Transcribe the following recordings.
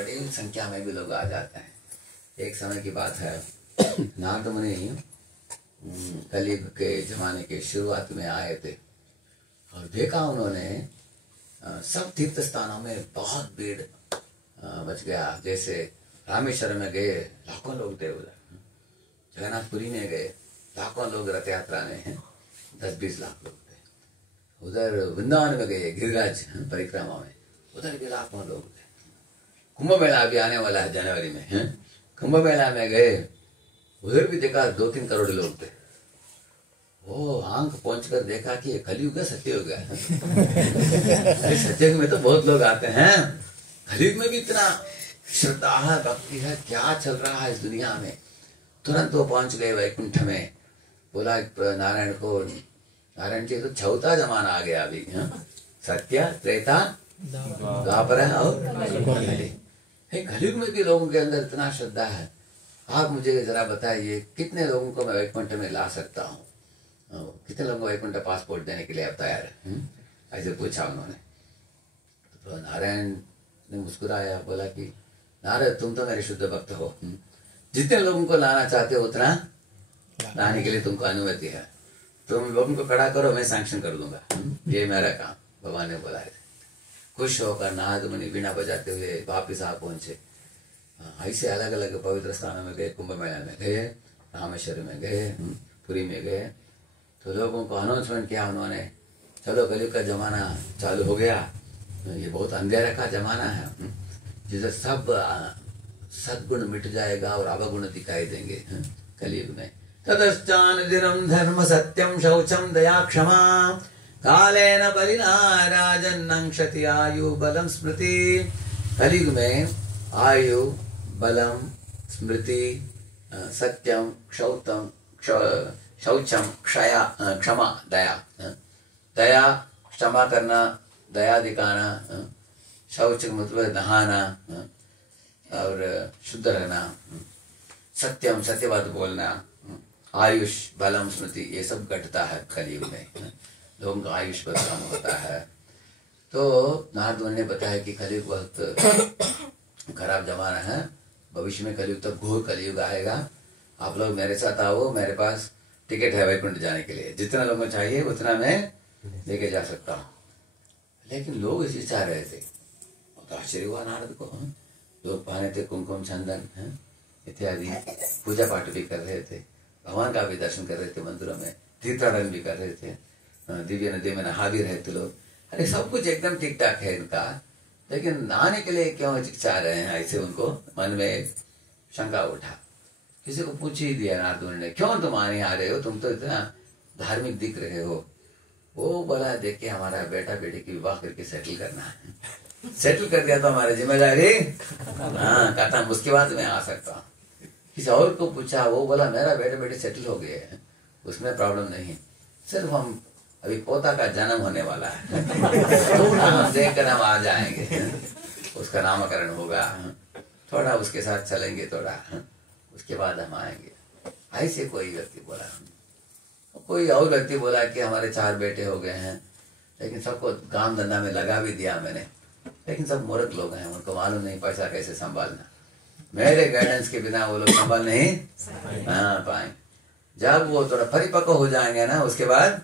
बड़ी संख्या में भी लोग आ जाते हैं। एक समय की बात है, नारद मुनि कलयुग के जमाने के शुरुआत में आए थे और देखा उन्होंने सब तीर्थ स्थानों में बहुत भीड़ बच गया। जैसे रामेश्वर में गए लाखों लोग थे, उधर जगन्नाथपुरी में गए लाखों लोग रथ यात्रा में हैं, 10-20 लाख लोग थे। उधर वृंदावन में गए गिरिराज परिक्रमा में, उधर भी लाखों लोग थे। कुंभ मेला भी आने वाला है जनवरी में, कुंभ मेला में गए, उधर भी देखा 2-3 करोड़ लोग थे। वो आंख पहुंचकर देखा कि कलयुग है सत्ययुग है। सत्ययुग में तो बहुत लोग आते हैं, कलयुग में भी इतना श्रद्धा है, भक्ति है, क्या चल रहा है इस दुनिया में। तुरंत वो पहुंच गए वैकुंठ में। बोला नारायण को, नारायण जी तो चौथा जमाना आ गया अभी, सत्य त्रेता द्वापर और कलयुग में भी लोगों के अंदर इतना श्रद्धा है। आप मुझे जरा बताइए कितने लोगों को मैं वैकुंठ में ला सकता हूँ, कितने लोगों को वैकुंठ पासपोर्ट देने के लिए आप तैयार है? ऐसे पूछा उन्होंने। तो नारायण ने मुस्कुराया, बोला कि नारद तुम तो मेरे शुद्ध भक्त हो, जितने लोगों को लाना चाहते हो उतना लाने के लिए तुमको अनुमति है। तुम लोगों को खड़ा करो, मैं सैंक्शन कर दूंगा, ये मेरा काम, भगवान ने बोला है। खुश होकर नारद मुनि वीणा बजाते हुए वापिस आ पहुंचे। ऐसे अलग अलग पवित्र स्थानों में गए, कुंभ मेला में गए, रामेश्वर में गए, पुरी में गए। तो लोगों को अनाउंसमेंट किया उन्होंने, चलो कलयुग का जमाना चालू हो गया, ये बहुत अंधेरे का जमाना है, जिसे सब सद्गुण मिट जाएगा और अवगुण दिखाई देंगे कलयुग में। ततश्चान दिनम धर्म सत्यम शौचम दया क्षमा कालेन बलिना राजन्नं क्षति आयु बलम स्मृति। कलयुग में आयु बलम स्मृति सत्यम शौतम शौचम क्षमा दया, दया क्षमा करना, दया दिखाना, शौच मतलब नहाना और शुद्ध रहना, सत्यम सत्यवाद बोलना, आयुष बलम स्मृति, ये सब घटता है कलयुग में। लोगों का आयुष पर कम होता है। तो नारद मुनि ने बताया कि कलयुग बहुत खराब जमाना है, भविष्य में कलयुग तो घोर कलयुग आएगा। आप लोग मेरे साथ आओ, मेरे पास टिकट है वैकुंठ जाने के लिए, जितना लोगों को चाहिए उतना मैं लेके जा सकता हूँ। लेकिन लोग इसी चाह रहे थे। तो आश्चर्य हुआ नारद को, लोग पहने थे कुमकुम चंदन इत्यादि, पूजा पाठ भी कर रहे थे, भगवान का भी दर्शन कर रहे थे, मंदिरों में तीर्थाटन भी कर रहे थे, दिव्य नदी में नहा भी रहे थे लोग। अरे सब कुछ एकदम ठीक ठाक है इनका, लेकिन नहाने के लिए क्यों हिचकिचा रहे हैं? ऐसे उनको मन में शंका उठा। किसी को पूछ ही दिया नारद मुनि ने, क्यों तुम आने आ रहे हो, तुम तो इतना धार्मिक दिख रहे हो। वो बोला, देखिए हमारा बेटा बेटी की विवाह करके सेटल करना है, सेटल कर दिया तो हमारी जिम्मेदारी खत्म, उसके बाद मैं आ सकता हूँ। किसी और को पूछा, वो बोला मेरा बेटा बेटी सेटल हो गए हैं, उसमें प्रॉब्लम नहीं, सिर्फ हम अभी पोता का जन्म होने वाला है, थोड़ा हम देखकर हम आ जाएंगे, उसका नामकरण होगा, थोड़ा उसके साथ चलेंगे, थोड़ा उसके बाद हम आएंगे। ऐसे कोई व्यक्ति बोला। कोई और व्यक्ति बोला कि हमारे 4 बेटे हो गए हैं, लेकिन सबको काम धंधा में लगा भी दिया मैंने, लेकिन सब मूर्ख लोग हैं, उनको मालूम नहीं पैसा कैसे संभालना, मेरे गाइडेंस के बिना वो लोग संभाल नहीं पाए। जब वो थोड़ा परिपक्व हो जाएंगे ना, उसके बाद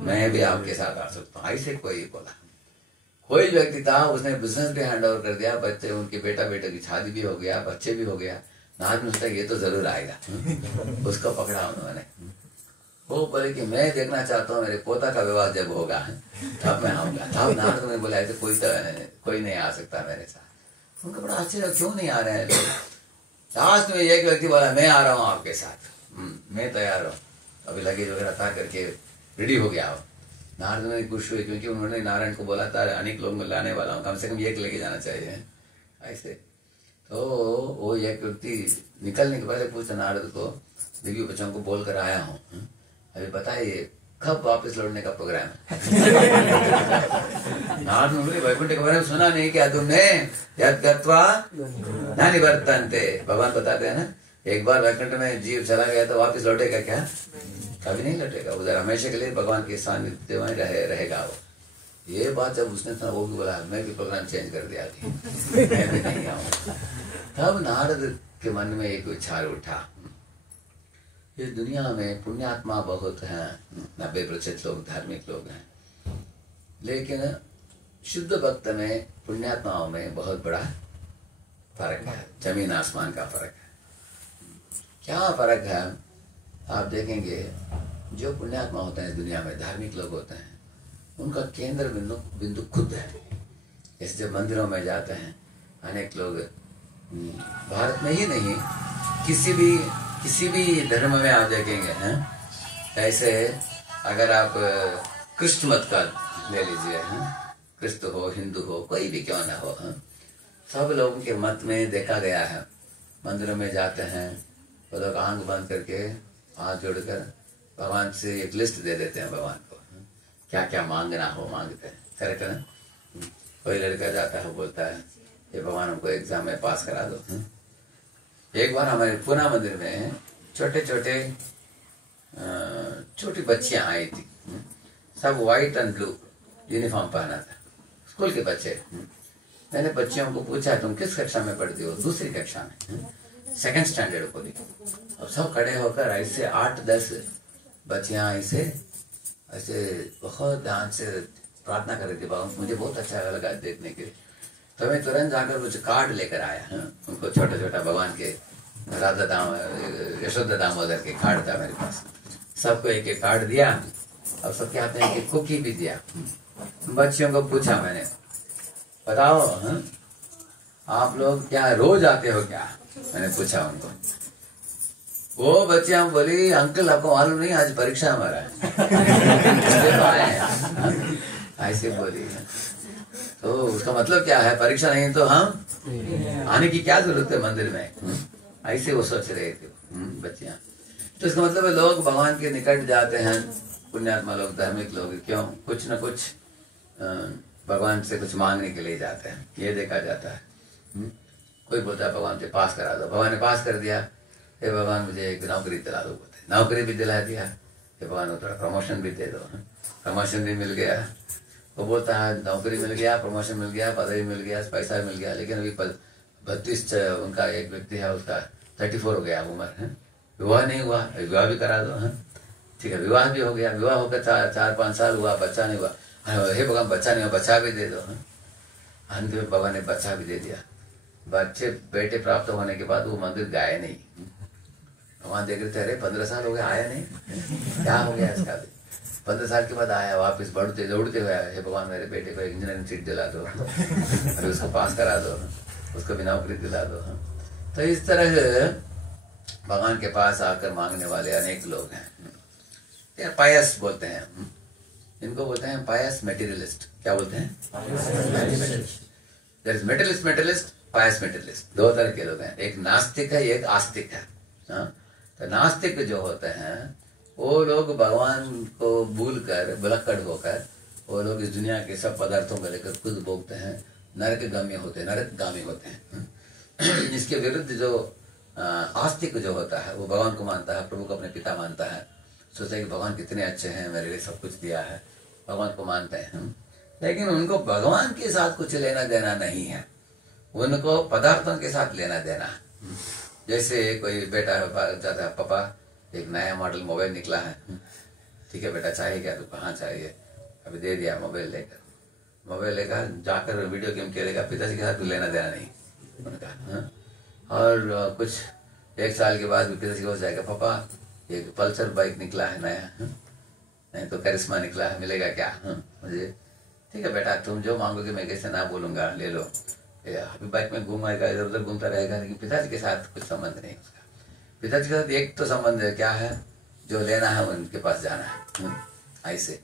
मैं भी आपके साथ आ सकता हूँ। ऐसे कोई बोला। कोई व्यक्ति था, उसने बिजनेस भी हैंड ओवर कर दिया, बच्चे उनके बेटा बेटे की शादी भी हो गया, बच्चे भी हो गया। नारद ने सोचा ये तो जरूर आएगा, उसको पकड़ा उन्होंने। वो बोले कि मैं देखना चाहता हूँ मेरे पोता का विवाह जब होगा तब मैं आऊंगा। तब नारद ने बोला ऐसे कोई नहीं आ सकता मेरे साथ। उनको बड़ा आश्चर्य, क्यों नहीं आ रहे हैं लोग। लास्ट में एक व्यक्ति बोला मैं आ रहा हूँ आपके साथ, मैं तैयार हूँ, अभी लगेज वगैरह था करके रेडी हो गया हो। नारद ने खुश हुए, क्योंकि उन्होंने नारायण को बोला था अनेक लोगों को लाने वाला हूँ, कम से कम एक लेके जाना चाहिए ऐसे। तो वो एक व्यक्ति निकलने के पहले पूछा नारद को, देवी बच्चों को बोल कर आया हूँ, अभी बताइए कब वापस लौटने का प्रोग्राम है। नारद ने वैकुंठ के बारे में सुना नहीं क्या तुमने, यद गत्वा न निवर्तन्ते, भगवान बताते हैं ना, एक बार वैकुंठ में जीव चला गया तो वापस लौटेगा क्या? कभी नहीं लौटेगा, उधर हमेशा के लिए भगवान के सानिध्य में रहेगा वो। ये बात जब उसने सुना, वो भी बोला मैं भी प्रोग्राम चेंज कर दिया थी, मैं भी नहीं आऊँ। तब नारद के मन में एक विचार उठा, इस दुनिया में पुण्यात्मा बहुत हैं, 90% लोग धार्मिक लोग हैं, लेकिन शुद्ध भक्त में पुण्यात्माओं में बहुत बड़ा फर्क है, जमीन आसमान का फर्क है। क्या फर्क है? आप देखेंगे जो पुण्यात्मा होते हैं इस दुनिया में, धार्मिक लोग होते हैं, उनका केंद्र बिंदु खुद है। जैसे जब मंदिरों में जाते हैं अनेक लोग, भारत में ही नहीं किसी भी धर्म में आप देखेंगे हैं, ऐसे अगर आप कृष्ण मत का ले लीजिए, क्रिस्त हो, हिंदू हो, कोई भी क्यों ना हो, सब लोगों के मत में देखा गया है, मंदिरों में जाते हैं वो लोग आंख बंद करके हाथ जोड़कर भगवान से एक लिस्ट दे देते हैं, भगवान को क्या क्या मांगना हो मांगते हैं, करेक्ट है ना। कोई लड़का जाता है बोलता है ये भगवान हमको एग्जाम में पास करा दो। एक बार हमारे पूना मंदिर में छोटी बच्चियां आई थी, सब व्हाइट एंड ब्लू यूनिफॉर्म पहना था, स्कूल के बच्चे। मैंने बच्चियों को पूछा तुम किस कक्षा में पढ़ती हो? दूसरी कक्षा में, सेकंड स्टैंडर्ड को। अब सब खड़े होकर ऐसे 8-10 बच्चियां ऐसे बहुत ध्यान से प्रार्थना कर रही थी, बाबा मुझे बहुत अच्छा लगा देखने के लिए। तो मैं तुरंत जाकर कुछ कार्ड लेकर आया, उनको छोटा छोटा भगवान के राधा दाम यशोदा दामोदर के कार्ड था मेरे पास, सबको एक एक कार्ड दिया और सबके हाथ में एक कुकी भी दिया। बच्चियों को पूछा मैंने, बताओ आप लोग क्या रोज आते हो क्या? मैंने पूछा उनको। वो बच्चियां बोली अंकल आपको मालूम नहीं आज परीक्षा हमारा है तो आए हैं, ऐसे बोली। तो उसका मतलब क्या है, परीक्षा नहीं तो हम आने की क्या जरूरत है मंदिर में, ऐसे वो सोच रहे थे बच्चियां। तो इसका मतलब है लोग भगवान के निकट जाते हैं, पुण्यात्मा लोग, धार्मिक लोग, क्यों? कुछ न कुछ भगवान से कुछ मांगने के लिए जाते हैं, ये देखा जाता है। कोई बोलता है भगवान से पास करा दो, भगवान ने पास कर दिया, हे भगवान मुझे एक नौकरी दिला दो, बोलते नौकरी भी दिला दिया, हे भगवान को थोड़ा प्रमोशन भी दे दो, प्रमोशन भी मिल गया। वो बोलता है नौकरी मिल गया, प्रमोशन मिल गया, पदवी मिल गया, पैसा मिल गया, लेकिन अभी 32 उनका एक व्यक्ति है उसका 34 हो गया उम्र है, विवाह नहीं हुआ, विवाह भी करा दो। ठीक है, विवाह भी हो गया, विवाह होकर 4-5 साल हुआ, बच्चा नहीं हुआ, हे भगवान बच्चा नहीं हुआ, बच्चा भी दे दो। अंत में भगवान ने बच्चा भी दे दिया। बच्चे बेटे प्राप्त होने के बाद वो मंदिर गए नहीं, भगवान देख रहे थे, अरे 15 साल हो गए आया नहीं, क्या हो गया इसका? 15 साल के बाद आया, वापस बढ़ते दौड़ते हुए आया, हे भगवान मेरे बेटे को एक इंजीनियरिंग सीट दिला दो, अरे उसको पास करा दो, उसको भी नौकरी दिला दो। तो इस तरह भगवान के पास आकर मांगने वाले अनेक लोग हैं, पायस बोलते हैं इनको, बोलते हैं पायस मेटीरियलिस्ट। क्या बोलते हैं? There is materialist, pious materialist, दो तरह के लोग हैं, एक नास्तिक है एक आस्तिक है। तो नास्तिक जो होते हैं वो लोग भगवान को भूल कर, बुलक्कड़ होकर वो लोग इस दुनिया के सब पदार्थों को लेकर खुद भोगते हैं, नरकगामी होते हैं। इसके विरुद्ध जो आस्तिक जो होता है वो भगवान को मानता है, प्रभु को अपने पिता मानता है, सोचता है कि भगवान कितने अच्छे हैं, मेरे लिए सब कुछ दिया है, भगवान को मानते हैं। लेकिन उनको भगवान के साथ कुछ लेना देना नहीं है, उनको पदार्थों के साथ लेना देना है। जैसे कोई बेटा जाता है, पापा एक नया मॉडल मोबाइल निकला है, ठीक है बेटा चाहिए क्या? तो कहाँ चाहिए? अभी दे दिया मोबाइल लेकर जाकर वीडियो गेम खेलेगा, पिताजी के साथ तो लेना देना नहीं उनका। और कुछ 1 साल के बाद पिताजी हो जाएगा, पापा एक पल्सर बाइक निकला है नया, नहीं तो करिश्मा निकला है, मिलेगा क्या मुझे? ठीक है बेटा तुम जो मांगोगे मैं कैसे ना बोलूंगा, ले लो। अभी बाइक में घूमेगा, इधर उधर घूमता रहेगा, लेकिन पिताजी के साथ कुछ संबंध नहीं उसका। पिताजी के साथ एक तो संबंध है, क्या है? जो लेना है उनके पास जाना है, ऐसे।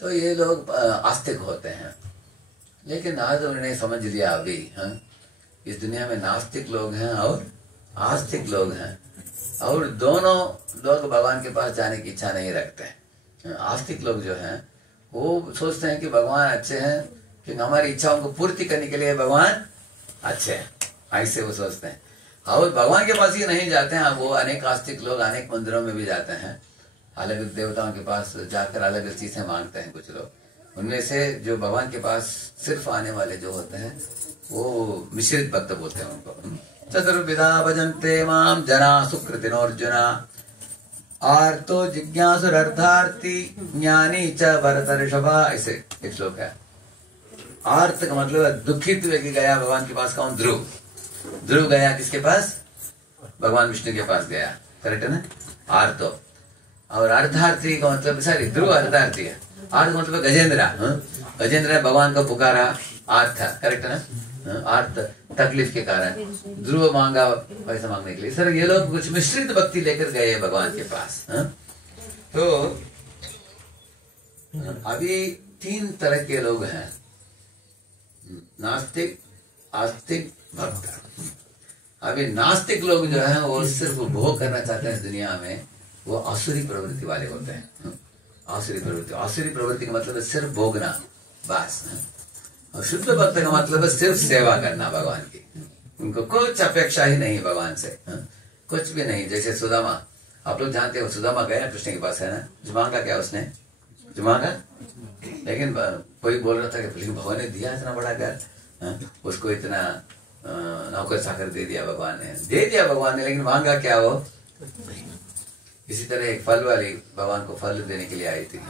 तो ये लोग आस्तिक होते हैं, लेकिन आज उन्होंने समझ लिया अभी इस दुनिया में नास्तिक लोग हैं और आस्तिक लोग हैं, और दोनों लोग भगवान के पास जाने की इच्छा नहीं रखते हैं। आस्तिक लोग जो हैं वो सोचते हैं कि भगवान अच्छे हैं, कि हमारी इच्छाओं को पूर्ति करने के लिए भगवान अच्छे हैं, ऐसे वो सोचते हैं। और भगवान के पास ही नहीं जाते हैं वो, अनेक आस्तिक लोग अनेक मंदिरों में भी जाते हैं, अलग देवताओं के पास जाकर अलग चीजें मांगते हैं कुछ लोग, उनमें से जो भगवान के पास सिर्फ आने वाले जो होते हैं वो मिश्रित भक्त बोलते हैं उनको। चतुर्विधा भजन्ते माम जना सुकृतिनोर्जुना आर्तो जिज्ञासुरर्थार्थी ज्ञानी च भरतर्षभा, ऐसे एक श्लोक है। आर्त का मतलब है दुखित व्यक्ति गया भगवान के पास। कौन? ध्रुव। ध्रुव गया किसके पास? भगवान विष्णु के पास गया, करेक्ट है ना? आर्तो। और अर्थार्थी का मतलब, सॉरी ध्रुव अर्थार्थी है। आर्थ मतलब गजेंद्र। गजेंद्र भगवान को पुकारा, आर्थ, करेक्ट है ना? आर्थ तकलीफ के कारण, ध्रुव मांगा पैसा मांगने के लिए। सर ये लोग कुछ मिश्रित भक्ति लेकर गए भगवान के पास। तो अभी 3 तरह के लोग हैं, नास्तिक, आस्तिक, भक्त। अभी नास्तिक लोग जो हैं वो सिर्फ भोग करना चाहते हैं इस दुनिया में, वो आसुरी प्रवृत्ति वाले होते हैं। आसुरी प्रवृत्ति, आसुरी प्रवृत्ति का मतलब है सिर्फ भोगना बस। और शुद्ध भक्त का मतलब है सिर्फ सेवा करना भगवान की। उनको कुछ अपेक्षा ही नहीं भगवान से, कुछ भी नहीं। जैसे सुदामा, आप लोग जानते हो सुदामा गया कृष्ण के पास, है ना? जो मांगा क्या उसने? जो मांगा, लेकिन कोई बोल रहा था कि भगवान ने दिया इतना बड़ा घर, उसको इतना नौकर चाकर दे दिया भगवान ने, दे दिया भगवान ने, लेकिन मांगा क्या वो? इसी तरह एक फल वाली भगवान को फल देने के लिए आई थी।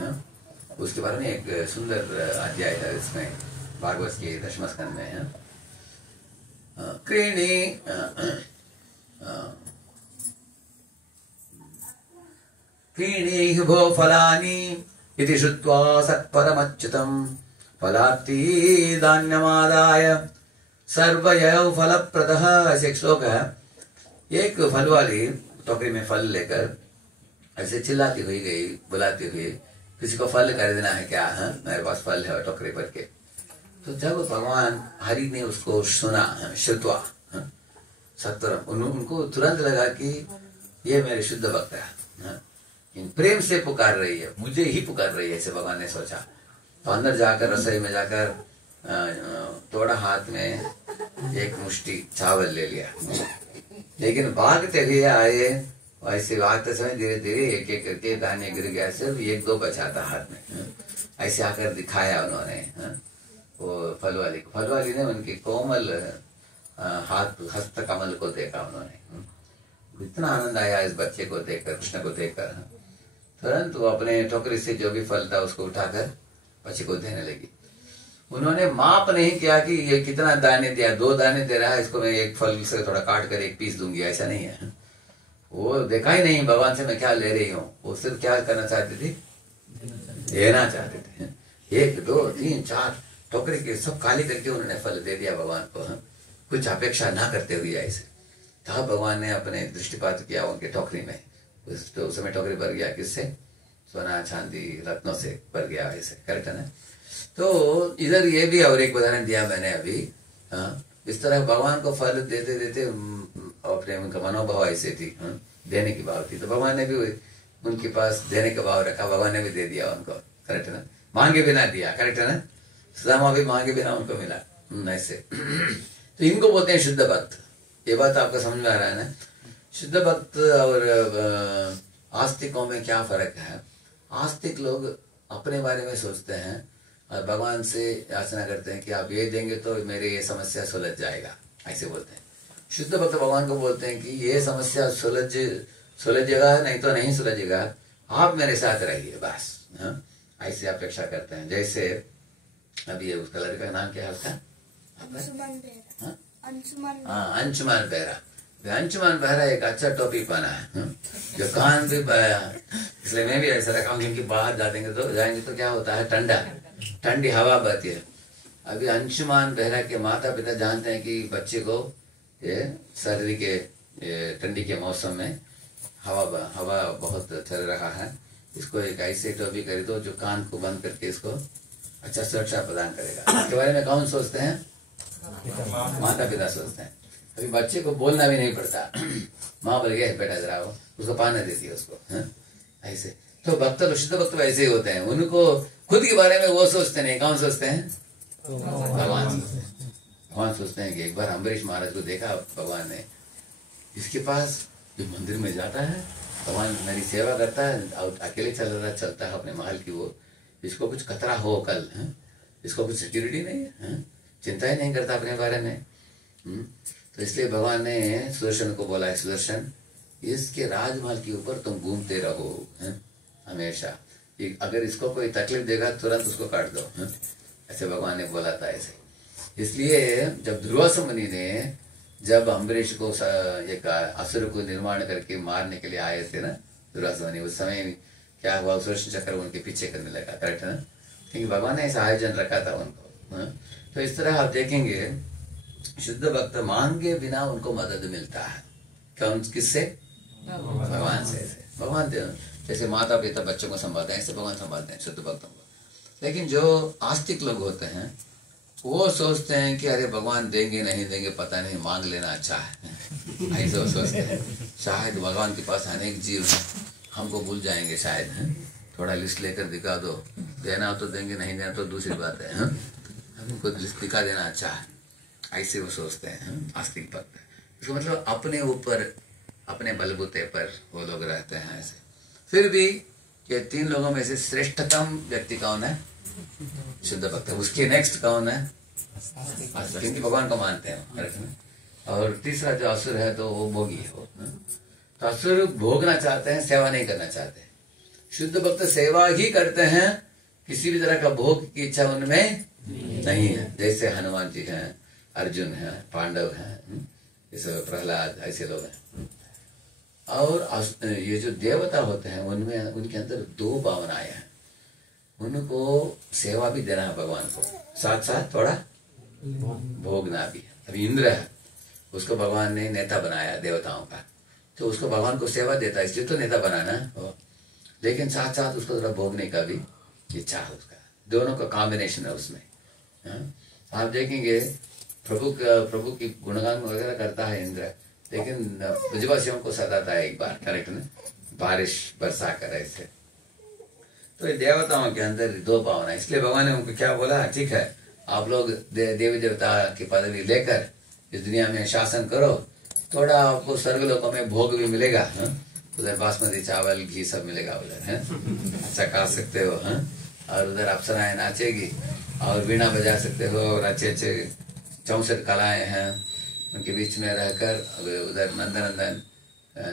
उसके बारे में एक सुंदर अध्याय है इसमें, भागवत के 10वें स्कंद में है। क्रीणी भो फलानि इति श्रुत्वा सत्परमच्युतम् फलार्थी धान्यमादाय सर्वयौ फलप्रदः। ऐसे एक श्लोक है। एक फल वाली टोकरी में फल लेकर ऐसे चिल्लाती हुई गई, बुलाती हुई, किसी को फल खरीदना है क्या? मेरे पास फल है, टोकरी भर के। तो जब भगवान हरि ने उसको सुना, श्रुत्वा सत्वरम, उनको तुरंत लगा कि ये मेरे शुद्ध भक्त है, इन प्रेम से पुकार रही है, मुझे ही पुकार रही है, ऐसे भगवान ने सोचा। तो अंदर जाकर रसोई में जाकर थोड़ा हाथ में एक मुट्ठी चावल ले लिया, लेकिन भागते हुए आए, ऐसे भागते समय धीरे धीरे एक एक करके दाने गिर गया, सिर्फ 1-2 बचा था हाथ में। ऐसे आकर दिखाया उन्होंने वो फल वाली ने उनके कोमल हाथ हस्त कमल को देखा उन्होंने। इतना आनंद आया इस बच्चे को देखकर, कृष्ण को देखकर। तुरंत वो अपने टोकरी से जो भी फल था उसको उठाकर बच्चे को देने लगी। उन्होंने माप नहीं किया कि ये कितना दाने दिया, 2 दाने दे रहा है, इसको मैं एक फल से थोड़ा काट कर 1 पीस दूंगी, ऐसा नहीं है। वो देखा ही नहीं भगवान से मैं क्या ले रही हूँ, वो सिर्फ क्या करना चाहती थी? देना चाहते थे। 1, 2, 3, 4 टोकरी के सब खाली करके उन्होंने फल दे दिया भगवान को, कुछ अपेक्षा ना करते हुए ऐसे। तब भगवान ने अपने दृष्टिपात किया उनके टोकरी में। उस समय टोकरी भर गया किससे? सोना चांदी रत्नों से भर गया, ऐसे, करेक्ट है ना? तो इधर ये भी और एक उदाहरण दिया मैंने अभी। इस तरह भगवान को फल देते देते अपने उनका मनोभाव ऐसे थी, देने की भाव थी, तो भगवान ने भी उनके पास देने का भाव रखा, भगवान ने भी दे दिया उनको, करेक्ट है ना? मांगे बिना दिया, करेक्ट है ना? सुदामा भी मांगे बिना उनको मिला, ऐसे। तो इनको बोलते हैं शुद्ध भक्त। ये बात आपको समझ में आ रहा है ना? शुद्ध भक्त और आस्तिकों में क्या फर्क है? आस्तिक लोग अपने बारे में सोचते हैं और भगवान से याचना करते हैं कि आप ये देंगे तो मेरी ये समस्या सुलझ जाएगा, ऐसे बोलते हैं। शुद्ध भक्त भगवान को बोलते हैं कि ये समस्या सुलझेगा, नहीं तो नहीं सुलझेगा, आप मेरे साथ रहिए बस, ऐसे अपेक्षा करते हैं। जैसे अभी ये उसका लड़का का नाम क्या है उसका? अंशुमान बेहरा। अंशुमान बेहरा एक अच्छा टोपी पहना है, जो कान भी पाया, इसलिए मैं भी ऐसा रखा हूँ, क्योंकि बाहर जाएंगे तो क्या होता है, ठंडी हवा बहती है। अभी अंशुमान बेहरा के माता पिता जानते हैं कि बच्चे को ये सर्दी के ठंडी के मौसम में हवा बहुत चल रहा है, इसको एक ऐसे टोपी खरीदो जो कान को बंद करके इसको अच्छा सुरक्षा प्रदान करेगा। इसके बारे में कौन सोचते हैं? माता पिता सोचते हैं। अभी बच्चे को बोलना भी नहीं पड़ता, माँ बोल गया बेटा जरा उसको पाना देती है उसको, ऐसे। तो भक्त शुद्ध भक्त ऐसे ही होते हैं, उनको खुद के बारे में वो सोचते नहीं। कौन सोचते हैं? भगवान सोचते हैं कि एक बार अम्बरीश महाराज को देखा भगवान ने, इसके पास जो मंदिर में जाता है, भगवान मेरी सेवा करता है, और अकेले चलता है अपने महल की, वो इसको कुछ खतरा हो कल है? इसको कुछ सिक्योरिटी नहीं है, चिंता ही नहीं करता अपने बारे में। तो इसलिए भगवान ने सुदर्शन को बोला है, सुदर्शन इसके राजमहल के ऊपर तुम घूमते रहो हमेशा, अगर इसको कोई तकलीफ देगा तुरंत उसको काट दो। ऐसे भगवान ने बोला था ऐसे। इसलिए जब दुर्वासा मुनि ने जब अम्बरीश को एक असुर को निर्माण करके मारने के लिए आए थे ना दुर्वासा मुनि, उस समय क्या हुआ, सुदर्शन चक्र उनके पीछे करने लगा, करेक्ट है ना, क्योंकि भगवान ने ऐसा आयोजन रखा था उनको। तो इस तरह आप देखेंगे शुद्ध भक्त मांगे बिना उनको मदद मिलता है। कौन, किससे? भगवान से। भगवान जैसे माता पिता बच्चों को संभालते हैं, ऐसे भगवान संभालते हैं शुद्ध भक्तों को। लेकिन जो आस्तिक लोग होते हैं वो सोचते हैं कि अरे भगवान देंगे नहीं देंगे पता नहीं, मांग लेना अच्छा है, ऐसे वो सोचते हैं। शायद भगवान के पास अनेक जीव हैं, हमको भूल जाएंगे शायद, है थोड़ा लिस्ट लेकर दिखा दो, देना हो तो देंगे, नहीं देना तो दूसरी बात है, हमको लिस्ट दिखा देना अच्छा है, ऐसे वो सोचते हैं आस्तिक भक्त। इसका मतलब अपने ऊपर अपने बलबूते पर वो लोग रहते हैं ऐसे। फिर भी ये तीन लोगों में से श्रेष्ठतम व्यक्ति कौन है? शुद्ध भक्त। उसके नेक्स्ट कौन है? क्योंकि भगवान को मानते हैं। और तीसरा जो असुर है तो वो भोगी है। तो असुर भोगना चाहते हैं, सेवा नहीं करना चाहते। शुद्ध भक्त सेवा ही करते हैं, किसी भी तरह का भोग की इच्छा उनमें नहीं है। जैसे हनुमान जी हैं, अर्जुन हैं, पांडव हैं, जैसे प्रहलाद, ऐसे लोग हैं। और ये जो देवता होते हैं उनमें उनके अंदर दो भावनाएं हैं। उनको सेवा भी देना है भगवान को, साथ साथ थोड़ा भोगना भी। अभी इंद्र है, उसको भगवान ने नेता बनाया देवताओं का, तो उसको भगवान को सेवा देता है, इसलिए तो नेता बनाना है। लेकिन साथ साथ उसको थोड़ा भोगने का भी इच्छा है उसका। दोनों का कॉम्बिनेशन है उसमें। आप देखेंगे प्रभु की गुणगान वगैरह करता है इंद्र, लेकिन ब्रजवासियों को सताता है एक बार, करेक्ट ना, बारिश बरसा कर ऐसे। तो ये देवताओं के अंदर दो भावना, इसलिए भगवान ने उनको क्या बोला, ठीक है आप लोग देवी देवता की पदवी लेकर इस दुनिया में शासन करो, थोड़ा आपको स्वर्गलोकों में भोग भी मिलेगा। उधर बासमती चावल घी सब मिलेगा उधर, है अच्छा खा सकते हो। और उधर अप्सराएं नाचेगी और वीणा बजा सकते हो, और अच्छे अच्छे 64 कलाएं हैं उनके बीच में रहकर। उधर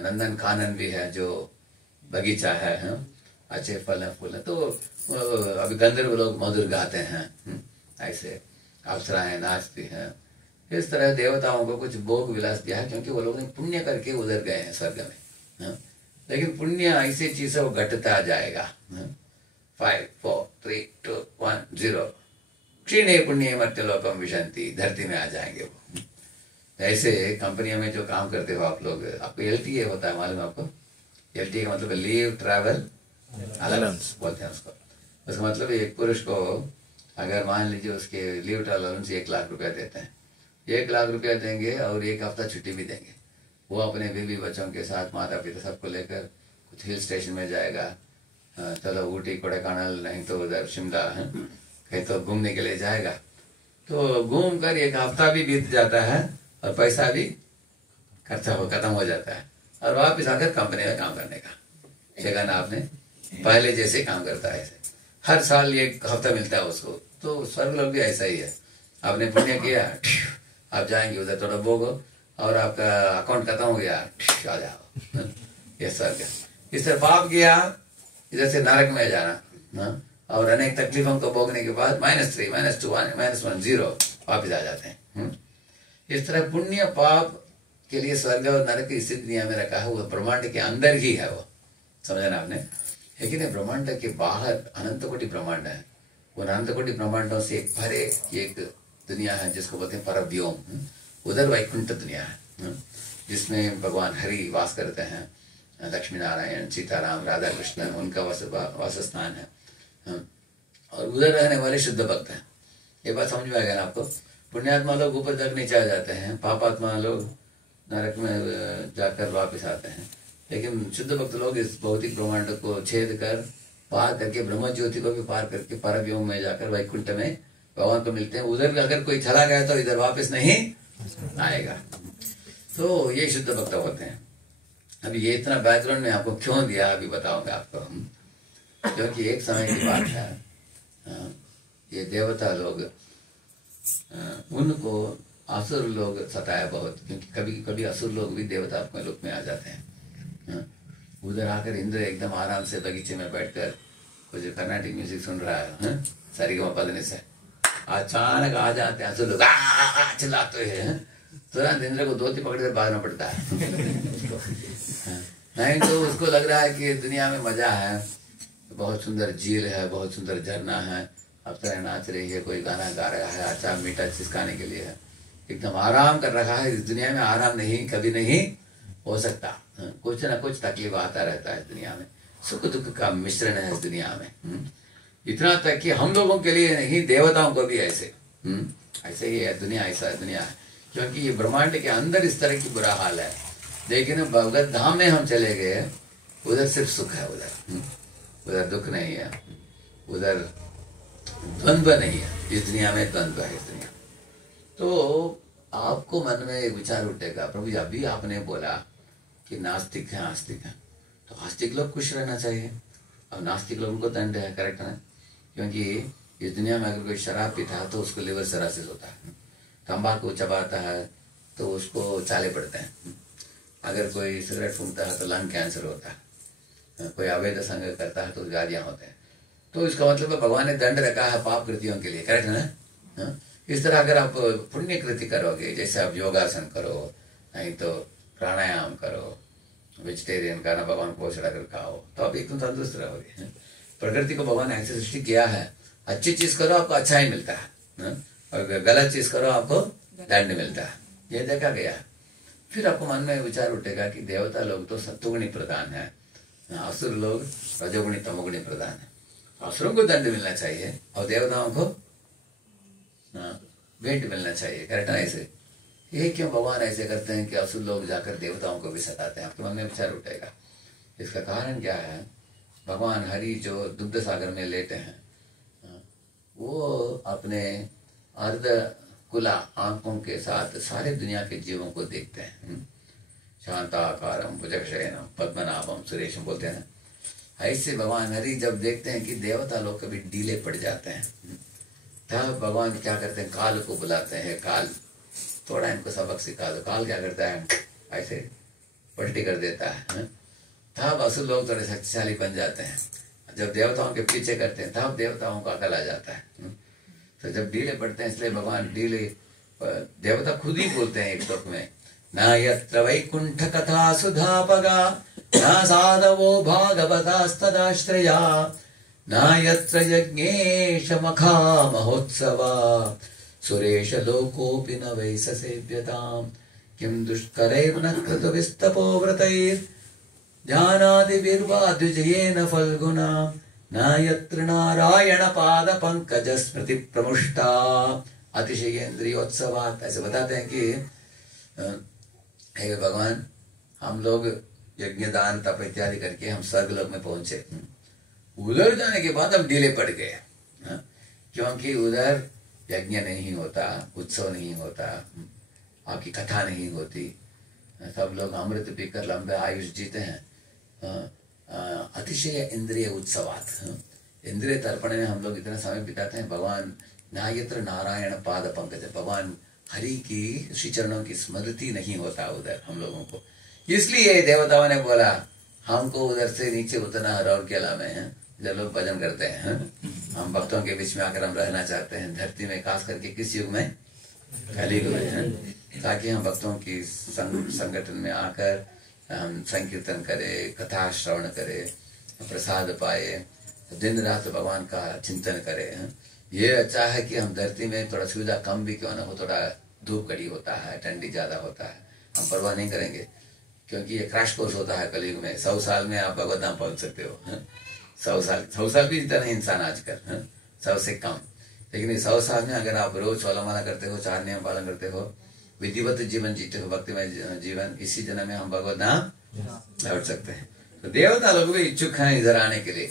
नंदन कानन भी है, जो बगीचा है, अच्छे फल फूल है। तो अभी गंधर्व लोग मधुर गाते हैं, ऐसे अप्सराएं नाचती हैं। इस तरह देवताओं को कुछ भोग विलास दिया है, क्योंकि वो लोग पुण्य करके उधर गए हैं स्वर्ग में। लेकिन पुण्य ऐसी चीज है वो घटता जाएगा। 5 4 3 2 1 0 क्षीणे पुण्य मर्त्यलोकम विशंति, धरती में आ जाएंगे वो। ऐसे कंपनियों में जो काम करते हो आप लोग, आपको LTA होता है मालूम आपको? LTA का मतलब लीव ट्रैवल अलाउंस बोलते हैं उसको। उसका मतलब एक पुरुष को अगर मान लीजिए उसके लीव ट्रैवल अलाउंस 1 लाख रुपया देते हैं, 1 लाख रुपया देंगे और 1 हफ्ता छुट्टी भी देंगे। वो अपने बीवी बच्चों के साथ, माता पिता सबको लेकर कुछ हिल स्टेशन में जाएगा, चलो ऊटी कोडाईकनाल, नहीं तो उधर शिमला है, कहीं तो घूमने के लिए जाएगा। तो घूम कर 1 हफ्ता भी बीत जाता है और पैसा भी खत्म हो जाता है, और वापिस आकर कंपनी में काम करने का ठेकाना आपने पहले जैसे काम करता है। ऐसे हर साल 1 हफ्ता मिलता है उसको। तो स्वर्ग लोग भी ऐसा ही है, आपने पुण्य किया, आप जाएंगे उधर थोड़ा भोगो, और आपका अकाउंट खत्म हो गया, आ जाओ ये स्वर्ग। इस तरह पाप किया, इधर से नरक में जाना, और अनेक तकलीफों को भोगने के बाद -3 -2 -1 0 वापिस आ जाते हैं। इस तरह पुण्य पाप के लिए स्वर्ग और नरक की स्थिति दुनिया में रखा है, वो ब्रह्मांड के अंदर ही है, वो समझा ना आपने। लेकिन ब्रह्मांड के बाहर अनंत कोटि ब्रह्मांड है, उन अनंत कोटि ब्रह्मांडों से भरे एक दुनिया है जिसको बोलते हैं परव्योम। उधर वैकुंठ दुनिया है, जिसमें भगवान हरि वास करते हैं, लक्ष्मी नारायण, सीताराम, राधा कृष्ण, उनका वास स्थान है। और उधर रहने वाले शुद्ध भक्त हैं। ये बात समझ में आ गया ना आपको? पुण्यात्मा लोग ऊपर तक नीचे आ जाते हैं, पापात्मा लोग नरक में जाकर वापस आते हैं। लेकिन शुद्ध भक्त लोग इस भौतिक ब्रह्मांड को छेद कर पार करके ब्रह्म ज्योति को भी पार करके परव्योम में जाकर वैकुंठ में भगवान को मिलते हैं। उधर अगर कोई चला गया तो इधर वापस नहीं आएगा। तो ये शुद्ध भक्त होते हैं। अभी ये इतना बैकग्राउंड में आपको क्यों दिया, अभी बताऊंगा आपको हम। क्योंकि एक समय की बात है, ये देवता लोग उनको असुर लोग सताया बहुत, क्योंकि कभी कभी असुर लोग भी देवता अपने रूप में आ जाते हैं। उधर आकर इंद्र एकदम आराम से बगीचे में बैठकर कुछ कर्नाटिक म्यूजिक सुन रहा है, सारेगामा पधनी से, अचानक आ जाते हैं असुर लोग, चिल्लाते हैं, तुरंत इंद्र को धोती पकड़कर भागना पड़ता है। नहीं तो उसको लग रहा है कि दुनिया में मजा है, बहुत सुंदर झील है, बहुत सुंदर झरना है, अप्सरा नाच रही है, कोई गाना गा रहा है, अच्छा मीठा चीज खाने के लिए है, एकदम आराम कर रखा है। इस दुनिया में आराम नहीं कभी नहीं हो सकता, कुछ ना कुछ तकलीफ आता रहता है दुनिया में, सुख दुख का मिश्रण है इस दुनिया में। इतना तक कि हम लोगों के लिए नहीं, देवताओं को भी ऐसे ऐसे ही है दुनिया, ऐसा दुनिया है, क्योंकि ये ब्रह्मांड के अंदर इस तरह की बुरा हाल है। लेकिन भगवत धाम में हम चले गए, उधर सिर्फ सुख है, उधर दुख नहीं है, उधर द्वंद्व नहीं है। इस दुनिया में द्वंद्व है, इस दुनिया। तो आपको मन में एक विचार उठेगा, प्रभु जी अभी आपने बोला कि नास्तिक है आस्तिक है, तो आस्तिक लोग खुश रहना चाहिए और नास्तिक लोगों को दंड है, करेक्ट है? क्योंकि इस दुनिया में अगर कोई शराब पीता है तो उसको लिवर सिरोसिस होता है, तंबाकू चबाता है तो उसको चाले पड़ते हैं, अगर कोई सिगरेट फूंकता है तो लंग कैंसर होता है, कोई अवैध संग करता है तो गालियां होते हैं। तो इसका मतलब भगवान ने दंड रखा है पाप कृतियों के लिए, करेक्ट है ना? इस तरह अगर आप पुण्य कृति करोगे, जैसे आप योगासन करो, नहीं तो प्राणायाम करो, वेजिटेरियन खाना भगवान को चढ़ाकर खाओ, तो आप एकदम तंदुरुस्त रहोगे। प्रकृति को भगवान ने ऐसे सृष्टि किया है, अच्छी चीज करो आपको अच्छा ही मिलता है, और गलत चीज करो आपको दंड मिलता है, ये देखा गया है। फिर आपको मन में विचार उठेगा कि देवता लोग तो सत्वगुणी प्रधान है, असुर लोग रजोगुणी तमोगुणी प्रधान है, असुरों को दंड मिलना चाहिए और देवताओं को भेंट मिलना चाहिए, करेक्ट है? ऐसे ये क्यों भगवान ऐसे करते हैं कि असुर लोग जाकर देवताओं को भी सताते हैं? आपके मन में विचार उठेगा, इसका कारण क्या है? भगवान हरि जो दुग्ध सागर में लेटे हैं, वो अपने अर्ध कुला आंखों के साथ सारे दुनिया के जीवों को देखते हैं। शांताकारम भुजगशयनम पद्मनाभम सुरेशम बोलते हैं। ऐसे भगवान हरि जब देखते हैं कि देवता लोग कभी ढीले पड़ जाते हैं, तब भगवान क्या करते हैं? काल को बुलाते हैं, काल थोड़ा इनको सबक सिखा दो। काल क्या करता है? ऐसे पलटी कर देता है, तब असुर लोग थोड़े शक्तिशाली बन जाते हैं। जब देवताओं के पीछे करते हैं तब देवताओं को अकल आ जाता है। तो जब ढीले पड़ते हैं, इसलिए भगवान ढीले, देवता खुद ही बोलते हैं एक श्लोक में, न यत्र वैकुंठ कथा सुधापगा न साधवो भागवतास्तदाश्रया न यत्र यज्ञेश मखा महोत्सवा सुरेश लोकोऽपि न वै सेव्यताम् किं दुष्करैर्न कृतविस्तपो व्रतैर् ध्यानादिभिर्वा द्विजयेन फल्गुना न यत्र नारायण पाद पंकज स्मृति प्रमुष्टा अतिशयेन्द्रियोत्सवात्। ऐसे बताते हैं कि हे भगवान, हम लोग यज्ञ दान तप इत्यादि करके हम स्वर्गलोक में पहुंचे, उधर जाने के बाद हम ढीले पड़ गए, क्योंकि उधर यज्ञ नहीं होता, उत्सव नहीं होता, आपकी कथा नहीं होती, सब लोग अमृत पीकर लंबे आयुष जीते हैं। अतिशय इंद्रिय उत्सवात, इंद्रिय तर्पण में हम लोग इतना समय बिताते हैं। भगवान नायत्र नारायण पाद पंकज, भगवान हरि की श्री चरणों की स्मृति नहीं होता उधर हम लोगों को। इसलिए देवताओं ने बोला हमको उधर से नीचे उतना रौरकेला में है, जब लोग भजन करते हैं, हम भक्तों के बीच में आकर हम रहना चाहते हैं धरती में, खास करके किस युग में? कलियुग में, ताकि हम भक्तों की संगठन में आकर हम संकीर्तन करें, कथा श्रवण करें, प्रसाद पाए, दिन रात भगवान का चिंतन करें। ये अच्छा है कि हम धरती में थोड़ा सुविधा कम भी क्यों ना हो, थोड़ा धूप कड़ी होता है, ठंडी ज्यादा होता है, हम परवाह नहीं करेंगे, क्योंकि ये क्रैश कोर्स होता है कलयुग में। 100 साल में आप भगवत धाम पहुंच सकते हो, 100 साल भी जीता नहीं इंसान आजकल, 100 से कम। लेकिन 100 साल में अगर आप रोज सोलमाला करते हो, 4 नियम पालन करते हो, विधिवत जीवन जीते हो, भक्ति में जीवन, इसी जन्म में हम भगवत धाम लौट सकते हैं। तो देवता लोग भी इच्छुक हैं इधर आने के लिए।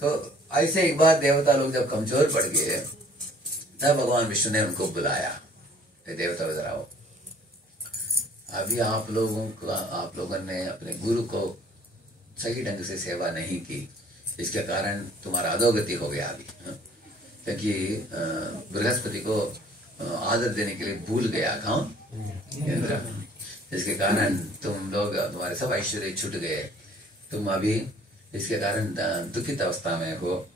तो ऐसे एक बार देवता लोग जब कमजोर पड़ गए, तब भगवान विष्णु ने उनको बुलाया, देवता इधर आओ, अभी आप लोगों ने अपने गुरु को सही ढंग से सेवा नहीं की, इसके कारण तुम्हारा अधोगति हो गया। अभी क्योंकि बृहस्पति को आदर देने के लिए भूल गया कौन? इंद्र। इसके कारण तुम लोग, तुम्हारे सब ऐश्वर्य छूट गए, तुम अभी इसके कारण दुखित अवस्था में हो।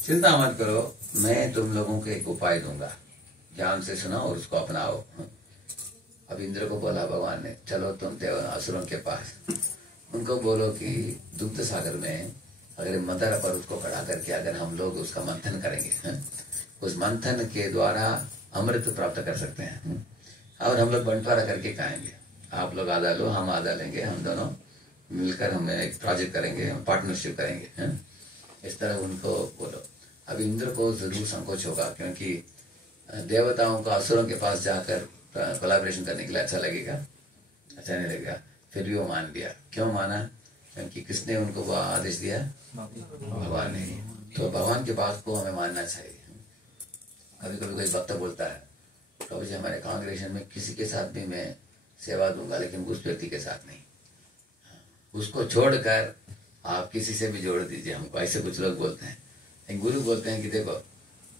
चिंता मत करो, मैं तुम लोगों को एक उपाय दूंगा, ध्यान से सुनो और उसको अपनाओ। अब इंद्र को बोला भगवान ने, चलो तुम देव असुरों के पास, उनको बोलो कि दुग्ध सागर में अगर मंदर पर्वत को खड़ा करके अगर हम लोग उसका मंथन करेंगे, उस मंथन के द्वारा अमृत प्राप्त कर सकते हैं, और हम लोग बंटवारा करके खाएंगे। आप लोग आधा लो, हम आधा लेंगे, हम दोनों मिलकर हम एक प्रोजेक्ट करेंगे, हम पार्टनरशिप करेंगे। इस तरह उनको बोलो। अब इंद्र को जरूर संकोच होगा, क्योंकि देवताओं को असुरों के पास जाकर कोलैबोरेशन करने के लिए अच्छा लगेगा, अच्छा नहीं लगेगा। फिर भी वो मान लिया। क्यों माना? क्योंकि किसने उनको वो आदेश दिया? भगवान ने। तो भगवान की बात को हमें मानना चाहिए। कभी कभी कोई भक्त बोलता है, प्रभु जी हमारे कांग्रेगेशन में किसी के साथ भी मैं सेवा दूंगा, लेकिन उस व्यक्ति के साथ नहीं, उसको छोड़कर आप किसी से भी जोड़ दीजिए हमको, ऐसे कुछ लोग बोलते हैं। एक गुरु बोलते हैं कि देखो,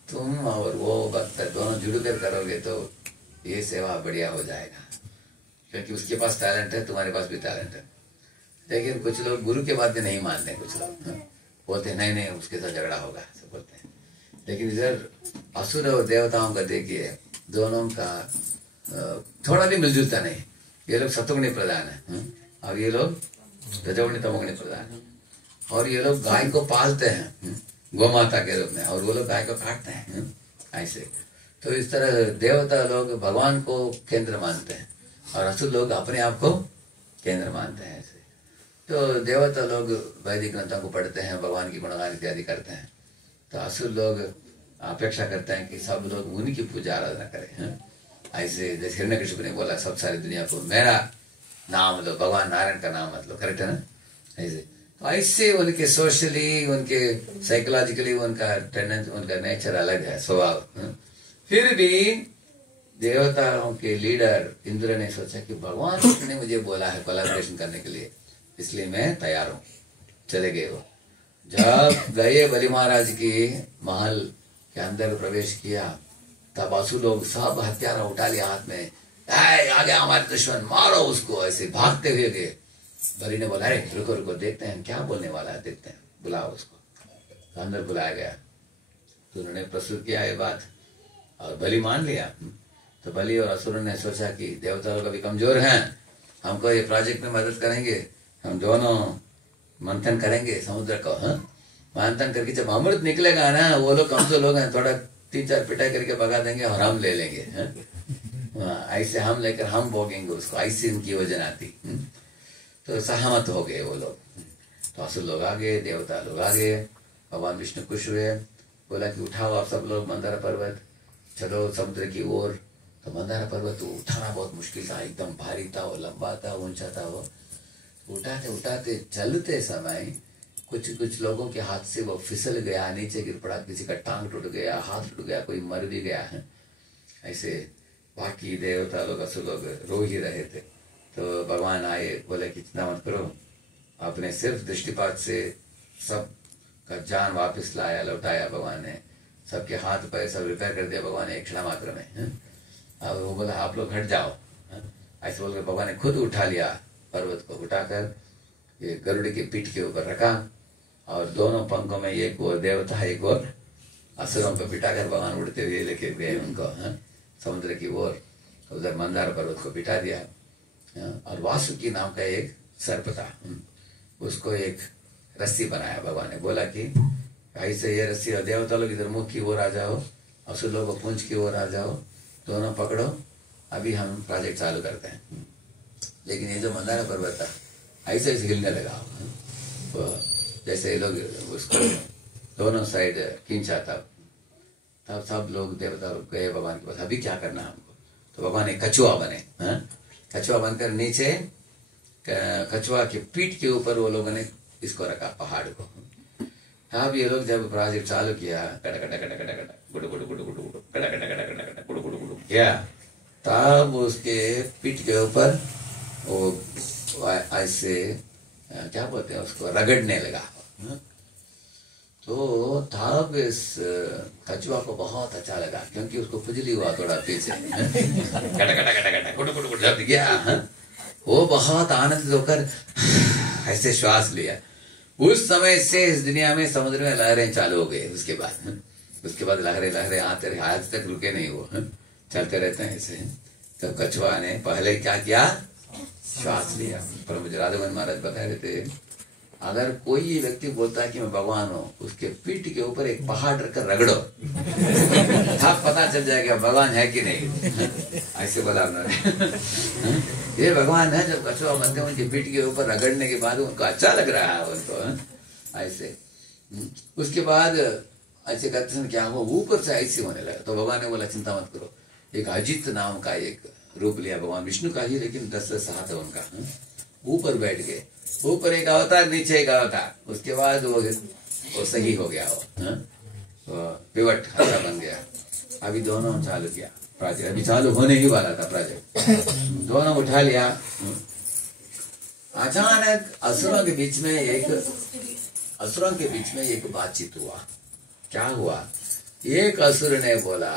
तुम और वो भक्त दोनों जुड़कर करोगे तो ये सेवा बढ़िया हो जाएगा, क्योंकि उसके पास टैलेंट है, तुम्हारे पास भी टैलेंट है। लेकिन कुछ लोग गुरु के बात भी नहीं मानते, कुछ लोग बोलते हैं नहीं नहीं उसके साथ झगड़ा होगा, ऐसे बोलते हैं। लेकिन इधर असुर और देवताओं का देखिए, दोनों का थोड़ा भी मिलजुलता नहीं। ये लोग सत्वगुणी प्रधान है और ये लोग रजोगुणी तमोगुणी प्रधान है। और ये लोग गाय को पालते हैं गोमाता के रूप में, और वो लोग गाय को काटते हैं ऐसे। तो इस तरह देवता लोग भगवान को केंद्र मानते हैं और असुर लोग अपने आप को केंद्र मानते हैं ऐसे। तो देवता लोग वैदिक ग्रंथों को पढ़ते हैं, भगवान की गुणगान इत्यादि करते हैं। तो असुर लोग अपेक्षा करते हैं कि सब लोग उनकी पूजा आराधना करें। ऐसे जैसे हिरण्यकशिपु ने बोला, सब सारी दुनिया को मेरा नाम लो, भगवान नारायण का नाम मत लो, करेक्ट है ना? ऐसे तो ऐसे उनके सोशली, उनके साइकोलॉजिकली उनका टेंडेंस, उनका नेचर अलग है, स्वभाव। फिर भी देवताओं के लीडर इंद्र ने सोचा कि भगवान ने मुझे बोला है कोलैबोरेशन करने के लिए, इसलिए मैं तैयार हूँ। चले गए वो। जब गए बलि महाराज की महल के अंदर प्रवेश किया, तब असुर लोग सब हथियार उठा लिया हाथ में, आ गया हमारे दुश्मन, मारो उसको, ऐसे भागते हुए गए। बलि ने बोला, रुको रुको, देखते हैं क्या बोलने वाला है, देखते हैं, बुलाओ उसको। तो अंदर बुलाया गया, तो उन्होंने प्रस्तुत किया ये बात और बलि मान लिया। तो बलि और असुर ने सोचा कि देवता लोग अभी कमजोर हैं, हमको ये प्रोजेक्ट में मदद करेंगे, हम दोनों मंथन करेंगे समुद्र को। मंथन करके जब अमृत निकलेगा ना, वो लोग कमजोर लोग हैं, थोड़ा 3-4 पिटाई करके भगा देंगे और हम ले लेंगे। ऐसे हम लेकर हम भोगेंगे उसको, ऐसी उनकी योजना थी। तो सहमत हो गए वो लोग। तो असुर लोग आ गए, देवता लोग आ गए। भगवान विष्णु खुश हुए, बोला कि उठाओ आप सब लोग मंदार पर्वत, चलो समुद्र की ओर। तो मंदार पर्वत उठाना बहुत मुश्किल था, एकदम भारी था, वो लंबा था, ऊंचा था। वो उठाते उठाते चलते समय कुछ लोगों के हाथ से वो फिसल गया, नीचे गिर पड़ा, किसी का टांग टूट गया, हाथ टूट गया, कोई मर भी गया है। ऐसे बाकी देवता लोग, असुर लोग रो ही रहे थे। तो भगवान आए, बोले कि चिंता मत करो, आपने सिर्फ दृष्टिपात से सब का जान वापस लाया, लौटाया भगवान ने, सबके हाथ पैर सब रिपेयर कर दिया भगवान ने एक क्षण मात्र में। अब वो बोला आप लोग हट जाओ, ऐसे बोलकर भगवान ने खुद उठा लिया पर्वत को, उठाकर ये गरुड़ की पीठ के ऊपर रखा और दोनों पंखों में एक और देवता एक और असुरों पर बिठाकर भगवान उड़ते हुए लेके गए उनको समुद्र की ओर। उधर मंदार पर्वत को बिठा दिया और वासुकी नाम का एक सर्प था, उसको एक रस्सी बनाया भगवान ने, बोला कि ऐसे ये रस्सी, और देवता लोग इधर मुख की ओर आ जाओ, असुर लोग पुंज की ओर आ जाओ, दोनों पकड़ो, अभी हम प्रोजेक्ट चालू करते हैं। लेकिन ये जो मंदार पर्वत था ऐसे ऐसे हिलने लगा, तो जैसे लोग उसको दोनों साइड खींचा, तब सब लोग देवता लोग गए भगवान के पास, अभी क्या करना हमको। तो भगवान एक कछुआ बने, कछुआ बनकर नीचे कछुआ के पीठ के ऊपर वो लोगों ने इसको रखा पहाड़ को। अब ये लोग जब प्रोजेक्ट चालू किया, कटा कटा कटा कटा कटा गुडु गुडु गुडु गुडु गुडु कटा कटा कटा कटा कटा गुडु गुडु गुडु किया, तब उसके पीठ के ऊपर वो ऐसे क्या बोलते हैं उसको, रगड़ने लगा। तो तब इस कछुआ को बहुत अच्छा लगा, क्योंकि उसको खुजली हुआ थोड़ा पीछे, कटा कटा कटा कटा कुट कुट कुट जब गया, वो बहुत आनंदित होकर ऐसे श्वास लिया। उस समय से इस दुनिया में समुद्र में लहरें चालू हो गई। उसके बाद लहरें लहरें आते रहे, आज तक रुके नहीं, वो चलते रहते हैं ऐसे। तो कछुआ ने पहले क्या किया, श्वास लिया। पर मुझे राधामोहन महाराज बता रहे थे, अगर कोई व्यक्ति बोलता है कि मैं भगवान हूँ, उसके पीठ के ऊपर एक पहाड़ रखकर रगड़ो, तब पता चल जाएगा भगवान है कि नहीं। ऐसे बोला उन्होंने। ये भगवान है। जब कछुआ बनते हैं उनकी पीठ के ऊपर रगड़ने के बाद उनको अच्छा लग रहा है उनको, ऐसे। उसके बाद ऐसे करते समय क्या हुआ, ऊपर से ऐसे होने लगा। तो भगवान ने बोला चिंता मत करो। एक अजित नाम का एक रूप लिया भगवान विष्णु का ही, लेकिन 10 हाथ है उनका। ऊपर बैठ गए, ऊपर एक अवतार, नीचे एक अवतार। उसके बाद वो सही हो गया, वो पिवट अच्छा बन गया। अभी दोनों चालू किया प्रोजेक्ट, अभी चालू होने ही वाला था प्रोजेक्ट, दोनों उठा लिया। अचानक असुरों के बीच में एक बातचीत हुआ। क्या हुआ, एक असुर ने बोला,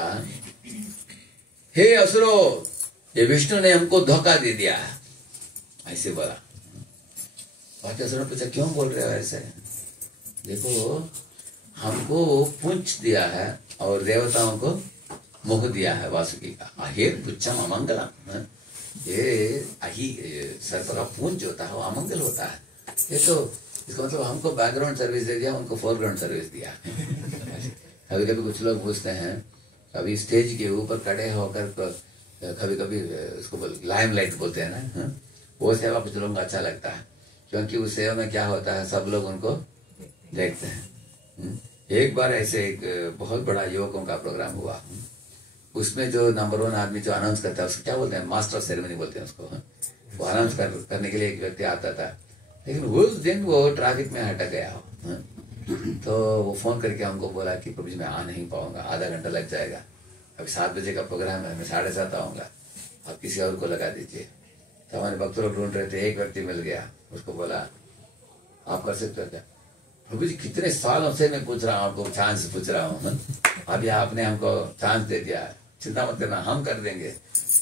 हे असुरो, ये विष्णु ने हमको धोखा दे दिया, ऐसे बोला। बाकी असुर ने पूछा क्यों बोल रहे हो ऐसे? देखो, हमको पूंछ दिया है और देवताओं को मुख दिया है वासुकी का। अहिर पुच्छम अमंगलम, ये सर्प का पूंछ जो होता है वो अमंगल होता है। ये तो इसका मतलब हमको बैकग्राउंड सर्विस दे दिया, उनको फोरग्राउंड सर्विस दिया। कभी कभी कुछ लोग पूछते हैं, कभी स्टेज के ऊपर खड़े होकर कभी कभी उसको लाइमलाइट बोलते हैं ना, वो सेवा कुछ लोगों को अच्छा लगता है, क्योंकि उस सेवा में क्या होता है, सब लोग उनको देखते हैं। एक बार ऐसे एक बहुत बड़ा युवकों का प्रोग्राम हुआ, उसमें जो नंबर 1 आदमी जो अनाउंस करता है उसको क्या बोलते हैं, मास्टर ऑफ सेरेमनी बोलते हैं उसको। वो अनाउंस करने के लिए एक व्यक्ति आता था, लेकिन उस दिन वो ट्रैफिक में हटक गया हो। तो वो फोन करके हमको बोला कि प्रभु जी मैं आ नहीं पाऊंगा, आधा घंटा लग जाएगा, अभी 7 बजे का प्रोग्राम है, मैं 7:30 आऊंगा, आप किसी और को लगा दीजिए। तो हमारे भक्त लोग ढूंढ रहे थे, एक व्यक्ति मिल गया, उसको बोला आप कर सकते हो क्या? प्रभु जी कितने सालों से मैं पूछ रहा हूँ, आपको चांस पूछ रहा हूँ, अभी आपने हमको चांस दे दिया, चिंता मत करना, हम कर देंगे।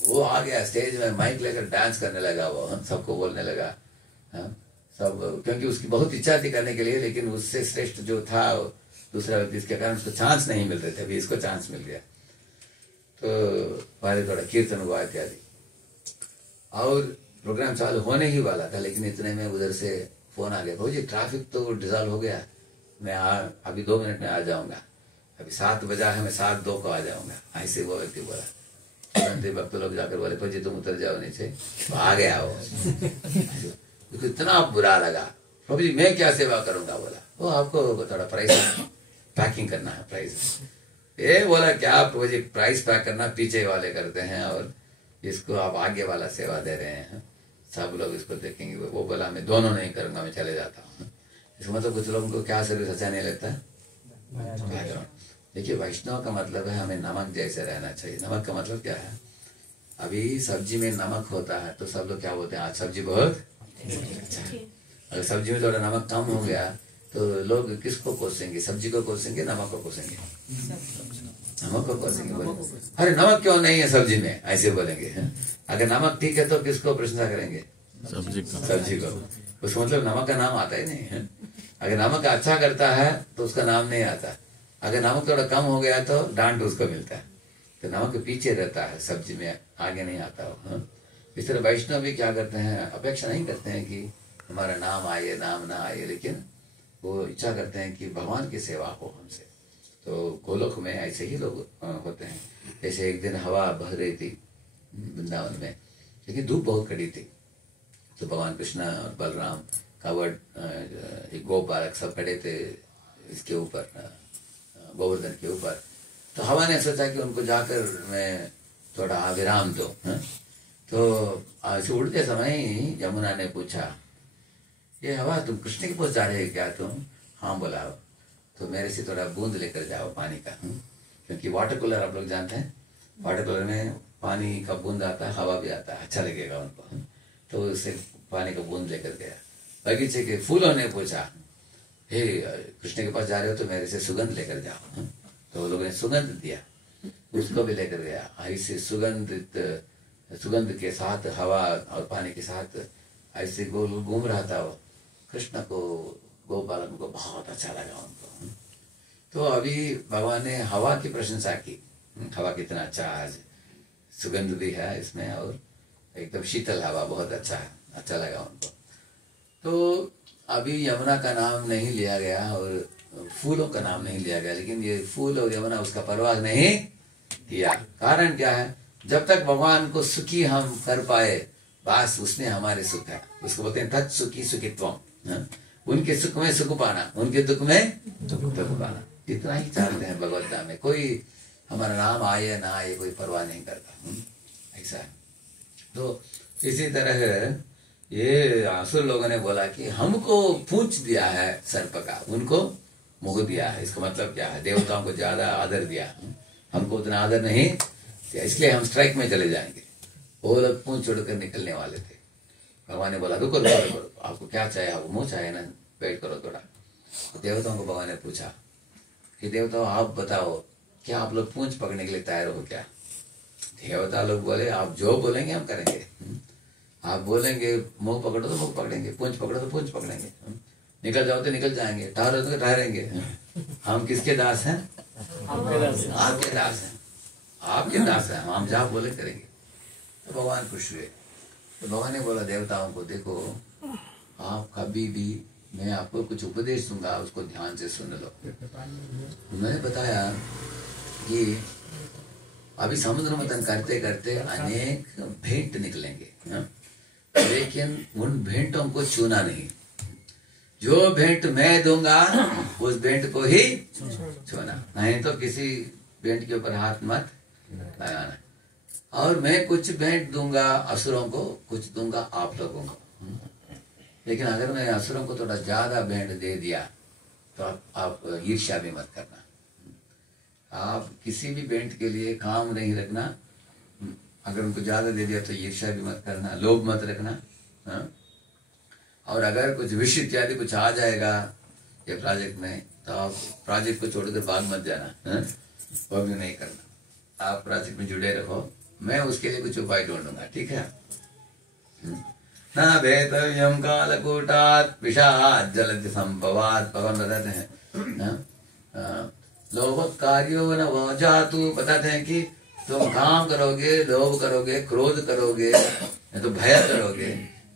वो आ गया स्टेज में, माइक लेकर डांस करने लगा, वो सबको बोलने लगा, सब, क्योंकि उसकी बहुत इच्छा थी करने के लिए, लेकिन उससे श्रेष्ठ जो था दूसरा व्यक्ति, इसके कारण उसको चांस नहीं मिल रहे थे, अभी इसको चांस मिल गया। तो पहले थोड़ा कीर्तन हुआ इत्यादि, और प्रोग्राम चालू होने ही वाला था, लेकिन इतने में उधर से फोन आ गया, भाई जी ट्रैफिक तो डिजॉल्व हो गया, मैं अभी 2 मिनट में आ जाऊंगा, अभी 7 बजा है, मैं 7:02 को आ जाऊंगा, ऐसे वो व्यक्ति बोला। तुरंत भक्त लोग जाकर बोले भाई जी तुम उतर जाओ नीचे, तो आ गया वो। इतना बुरा लगा, प्रभु जी मैं क्या सेवा करूंगा, बोला वो आपको थोड़ा प्राइस पैकिंग करना है, प्राइस। ये बोला क्या प्रभु जी, प्राइस पैक करना पीछे वाले करते हैं और इसको आप आगे वाला सेवा दे रहे हैं, सब लोग इसको देखेंगे। वो बोला मैं दोनों नहीं करूंगा, मैं चले जाता हूँ। इसका मतलब कुछ लोगों को क्या सर्विस अच्छा नहीं लगता है। देखिए वैष्णव का मतलब है हमें नमक जैसे रहना चाहिए। नमक का मतलब क्या है, अभी सब्जी में नमक होता है तो सब लोग क्या बोलते हैं, आज सब्जी बहुत अच्छा है। अगर सब्जी में थोड़ा नमक कम हो गया तो लोग किसको कोसेंगे, सब्जी को कोसेंगे, नमक को कोसेंगे, नमक को कोसेंगे। बोले अरे नमक क्यों नहीं है सब्जी में, ऐसे बोलेंगे। अगर नमक ठीक है तो किसको प्रशंसा करेंगे, सब्जी को। उसका मतलब नमक का नाम आता ही नहीं है। अगर नमक अच्छा करता है तो उसका नाम नहीं आता, अगर नमक थोड़ा कम हो गया तो डांट उसको मिलता है। तो नमक के पीछे रहता है, सब्जी में आगे नहीं आता हो। इस तरह वैष्णव भी क्या करते हैं, अपेक्षा नहीं करते हैं कि हमारा नाम आए नाम ना आए, लेकिन वो इच्छा करते हैं कि भगवान की सेवा हो हमसे। तो गोलोक में ऐसे ही लोग होते हैं। जैसे एक दिन हवा बह रही थी वृंदावन में, लेकिन धूप बहुत कड़ी थी, तो भगवान कृष्ण और बलराम कावड़ एक गोपालक सब खड़े थे इसके ऊपर, गोवर्धन के ऊपर। तो हवा ने सोचा कि उनको जाकर मैं थोड़ा विराम दो। तो ऐसे उड़ते समय ही यमुना ने पूछा, ये हवा तुम कृष्ण के पास जा रहे क्या तुम? हाँ बोला, तो मेरे से थोड़ा बूंद लेकर जाओ पानी का, क्योंकि वाटर कूलर आप लोग जानते हैं, वाटर कूलर में पानी का बूंद आता है, हवा भी आता है, अच्छा लगेगा उनको। तो उससे पानी का बूंद लेकर गया। बगीचे के फूलों ने पूछा, हे कृष्ण के पास जा रहे हो तो मेरे से सुगंध लेकर जाओ। तो वो लोगों ने सुगंध दिया, उसको भी लेकर गया। ऐसे सुगंध के साथ हवा और पानी के साथ ऐसे गोल घूम रहा था वो। कृष्ण को, गोपालन को बहुत अच्छा लगा उनको। तो अभी भगवान ने हवा की प्रशंसा की, हवा कितना अच्छा है, सुगंध भी है इसमें और एकदम शीतल हवा, बहुत अच्छा है, अच्छा लगा उनको। तो अभी यमुना का नाम नहीं लिया गया और फूलों का नाम नहीं लिया गया, लेकिन ये फूल और यमुना उसका परवाह नहीं किया। कारण क्या है? जब तक भगवान को सुखी हम कर पाए, बस उसने हमारे सुख है। उसको बोलते हैं तत् सुखी सुखित्वम। उनके सुख में सुख पाना, उनके दुख में दुख पाना, इतना ही चाहते हैं भगवद्गीता में। कोई हमारा नाम आए या ना आए कोई परवाह नहीं करता, ऐसा है। तो इसी तरह ये असुर लोगों ने बोला कि हमको पूंछ दिया है सर्प का, उनको मुख दिया है। इसका मतलब क्या है? देवताओं को ज्यादा आदर दिया, हमको उतना आदर नहीं दिया, इसलिए हम स्ट्राइक में चले जाएंगे। वो लोग पूंछ छोड़कर निकलने वाले थे। भगवान ने बोला रुको रुको, आपको क्या चाहिए? आपको मुंह चाहिए ना, वेट करो थोड़ा। तो देवताओं को भगवान ने पूछा कि देवताओं आप बताओ, क्या आप लोग पूंछ पकड़ने के लिए तैयार हो क्या? देवता लोग बोले आप जो बोलेंगे हम करेंगे। आप बोलेंगे मुंह पकड़ो तो मुंह पकड़ेंगे, पूंछ पकड़ो तो पूंछ पकड़ेंगे, निकल जाओ तो निकल जाएंगे, ठहरो तो ठहरेंगे। हम किसके दास हैं? आपके दास हैं, आपके दास हैं, हम जहाँ बोले करेंगे। तो भगवान खुश हुए। तो भगवान ने बोला देवताओं को, देखो आप कभी भी मैं आपको कुछ उपदेश दूंगा, उसको ध्यान से सुन लो। उन्होंने बताया कि अभी समुद्र मंथन करते करते अनेक भेंट निकलेंगे, लेकिन उन भेंटों को छूना नहीं। जो भेंट मैं दूंगा उस भेंट को ही छूना, नहीं तो किसी भेंट के ऊपर हाथ मत लगाना। और मैं कुछ भेंट दूंगा असुरों को, कुछ दूंगा आप लोगों को। लेकिन अगर मैं असुरों को थोड़ा ज्यादा भेंट दे दिया तो आप ईर्ष्या भी मत करना। आप किसी भी भेंट के लिए काम नहीं रखना। अगर उनको ज्यादा दे दिया तो ईर्ष्या भी मत करना, लोभ मत रखना। और अगर कुछ विष इत्यादि कुछ आ जाएगा ये प्रोजेक्ट में, तो आप प्रोजेक्ट को छोड़कर भाग मत जाना, वो भी नहीं करना। आप प्रोजेक्ट में जुड़े रहो, मैं उसके लिए कुछ उपाय ढूंढूंगा, ठीक है। न भेतव्यम कालकूटात् विषात् जलति संभवात्। भगवान बताते हैं लोभ कार्यो न वजातु। बताते हैं कि तुम काम करोगे, लोभ करोगे, क्रोध करोगे, तो भय करोगे,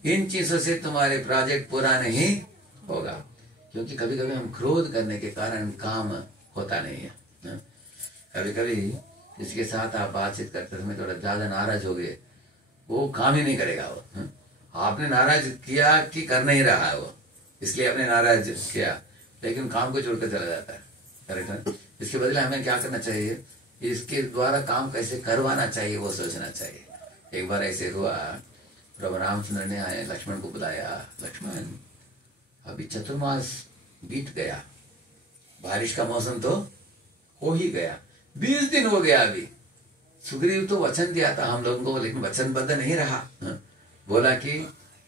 इन चीजों से तुम्हारे प्रोजेक्ट पूरा नहीं होगा। क्योंकि कभी कभी हम क्रोध करने के कारण काम होता नहीं है। कभी कभी जिसके साथ आप बातचीत करते समय थोड़ा ज्यादा नाराज हो गए, वो काम ही नहीं करेगा। वो आपने नाराज किया कि कर नहीं रहा है वो, इसलिए आपने नाराज किया, लेकिन काम को छोड़कर चला जाता है। करेक्ट। इसके बदले हमें क्या करना चाहिए? इसके द्वारा काम कैसे करवाना चाहिए वो सोचना चाहिए। एक बार ऐसे हुआ, प्रभु रामचंद्र ने आए, लक्ष्मण को बुलाया। लक्ष्मण अभी चतुर्मास बीत गया, बारिश का मौसम तो हो ही गया, 20 दिन हो गया। अभी सुग्रीव तो वचन दिया था हम लोगों को, लेकिन वचनबद्ध नहीं रहा। बोला कि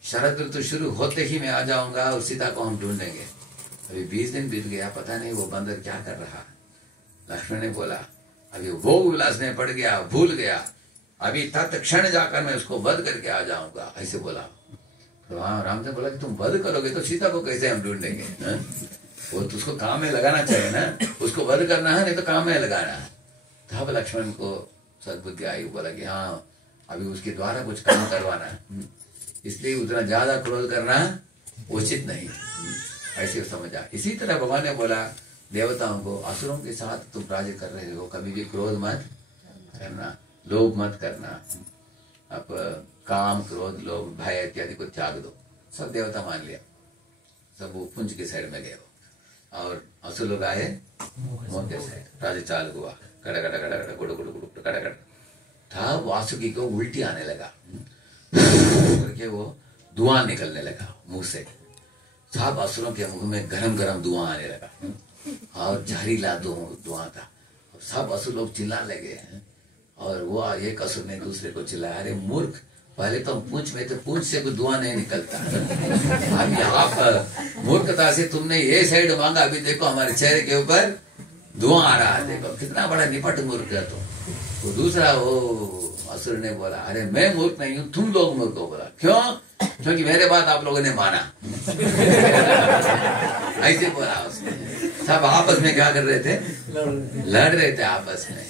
शरद ऋतु शुरू होते ही मैं आ जाऊंगा और सीता को हम ढूंढेंगे। अभी 20 दिन बीत गया, पता नहीं वो बंदर क्या कर रहा। लक्ष्मण ने बोला अभी वो विलास में पड़ गया, भूल गया, अभी तत्क्षण जाकर मैं उसको वध करके आ जाऊंगा, ऐसे बोला। तो हाँ, राम ने बोला कि तुम वध करोगे तो सीता को कैसे हम ढूंढेंगे? वो तो उसको काम में लगाना चाहिए ना, उसको वध करना है, नहीं तो काम में लगाना है। तब लक्ष्मण को सद्बुद्धि आई, बोला कि हाँ अभी उसके द्वारा कुछ काम करवाना है, इसलिए उतना ज्यादा क्रोध करना उचित नहीं, ऐसे समझा। इसी तरह भगवान ने बोला देवताओं को, असुरों के साथ तुम राज्य कर रहे हो, कभी भी क्रोध मत करना, लोभ मत करना। अब काम, क्रोध, लोभ, भय इत्यादि को त्याग दो। सब देवता मान लिया, सब वो पुंज के साइड में गए और असुर लोग आए मुंह के साइड। राज्य चालू हुआ, कड़ा कड़ा कड़ा कड़ा गुड़ गुड़ गुड़ कड़ा कड़ा था। वासुकी को उल्टी आने लगा करके वो धुआं निकलने लगा मुंह से। सब असुरों के मुंह में गरम गरम धुआं आने लगा और जहरीला धुआं था। सब असुर लोग चिल्लाने लगे और वो एक असुर ने दूसरे को चिल्लाया, अरे मूर्ख, पहले तो हम पूंछ में थे, पूंछ से कोई धुआं नहीं निकलता। अभी आप मूर्खता से तुमने ये साइड मांगा, अभी देखो हमारे चेहरे के ऊपर धुआं आ रहा है, देखो कितना बड़ा निपट मूर्ख है। तो दूसरा वो असुर ने बोला, अरे मैं मूर्ख नहीं हूं, तुम लोग मूर्ख हो। बोला क्यों? क्योंकि मेरे बात आप लोगों ने माना। ऐसे बोला उसने। सब आपस में क्या कर रहे थे? लड़ रहे थे आपस में।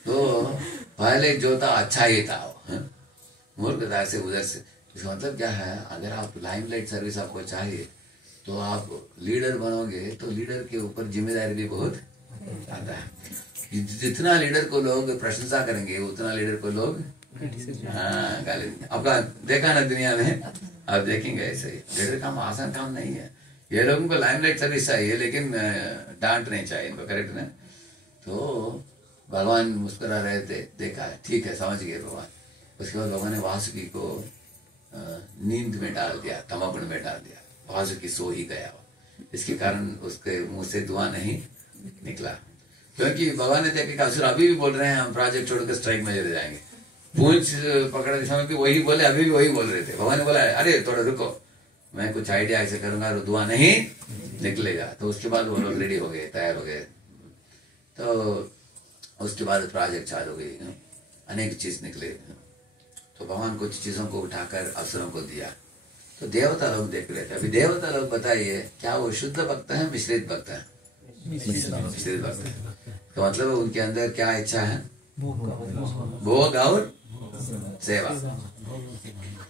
तो पहले जो था अच्छा ही था, मूर्खता से उधर से। इसका मतलब क्या है, अगर आप लाइमलाइट सर्विस आपको चाहिए तो आप लीडर बनोगे तो लीडर के ऊपर जिम्मेदारी भी बहुत आता है। जितना लीडर को लोग प्रशंसा करेंगे उतना लीडर को लोग गाली देंगे। आपका देखा ना दुनिया में, आप देखेंगे ऐसे ही। लीडर काम आसान काम नहीं है। ये लोगों को लाइमलाइट सर्विस चाहिए लेकिन डांट नहीं चाहिए इनको, करेक्ट ना? तो भगवान मुस्कुरा रहे थे, देखा ठीक है, समझ गए भगवान। उसके बाद भगवान ने वासुकी को नींद में डाल दिया, तमोगुण में डाल दिया। वासुकी सो ही गया। इसके कारण उसके मुंह से धुआं नहीं निकला, क्योंकि भगवान ने देखा कि असुर अभी भी बोल रहे हैं हम प्रोजेक्ट छोड़कर स्ट्राइक में चले जाएंगे। पूंछ पकड़ के समय भी वही बोले, अभी भी वही बोल रहे थे। भगवान ने बोला अरे थोड़ा रुको, मैं कुछ आइडिया ऐसे करूंगा और धुआं नहीं निकलेगा। तो उसके बाद वो लोग रेडी हो गए, तैयार हो गए। तो उसके बाद प्रोजेक्ट चालू हो गई, अनेक चीज निकले। तो भगवान कुछ चीजों को उठाकर असुरों को दिया। तो देवता लोग देख रहे थे। अभी देवता लोग बताइए, क्या वो शुद्ध भक्त है, मिश्रित भक्त है? मिश्रित भक्त है। तो मतलब उनके अंदर क्या इच्छा है? भोग और सेवा।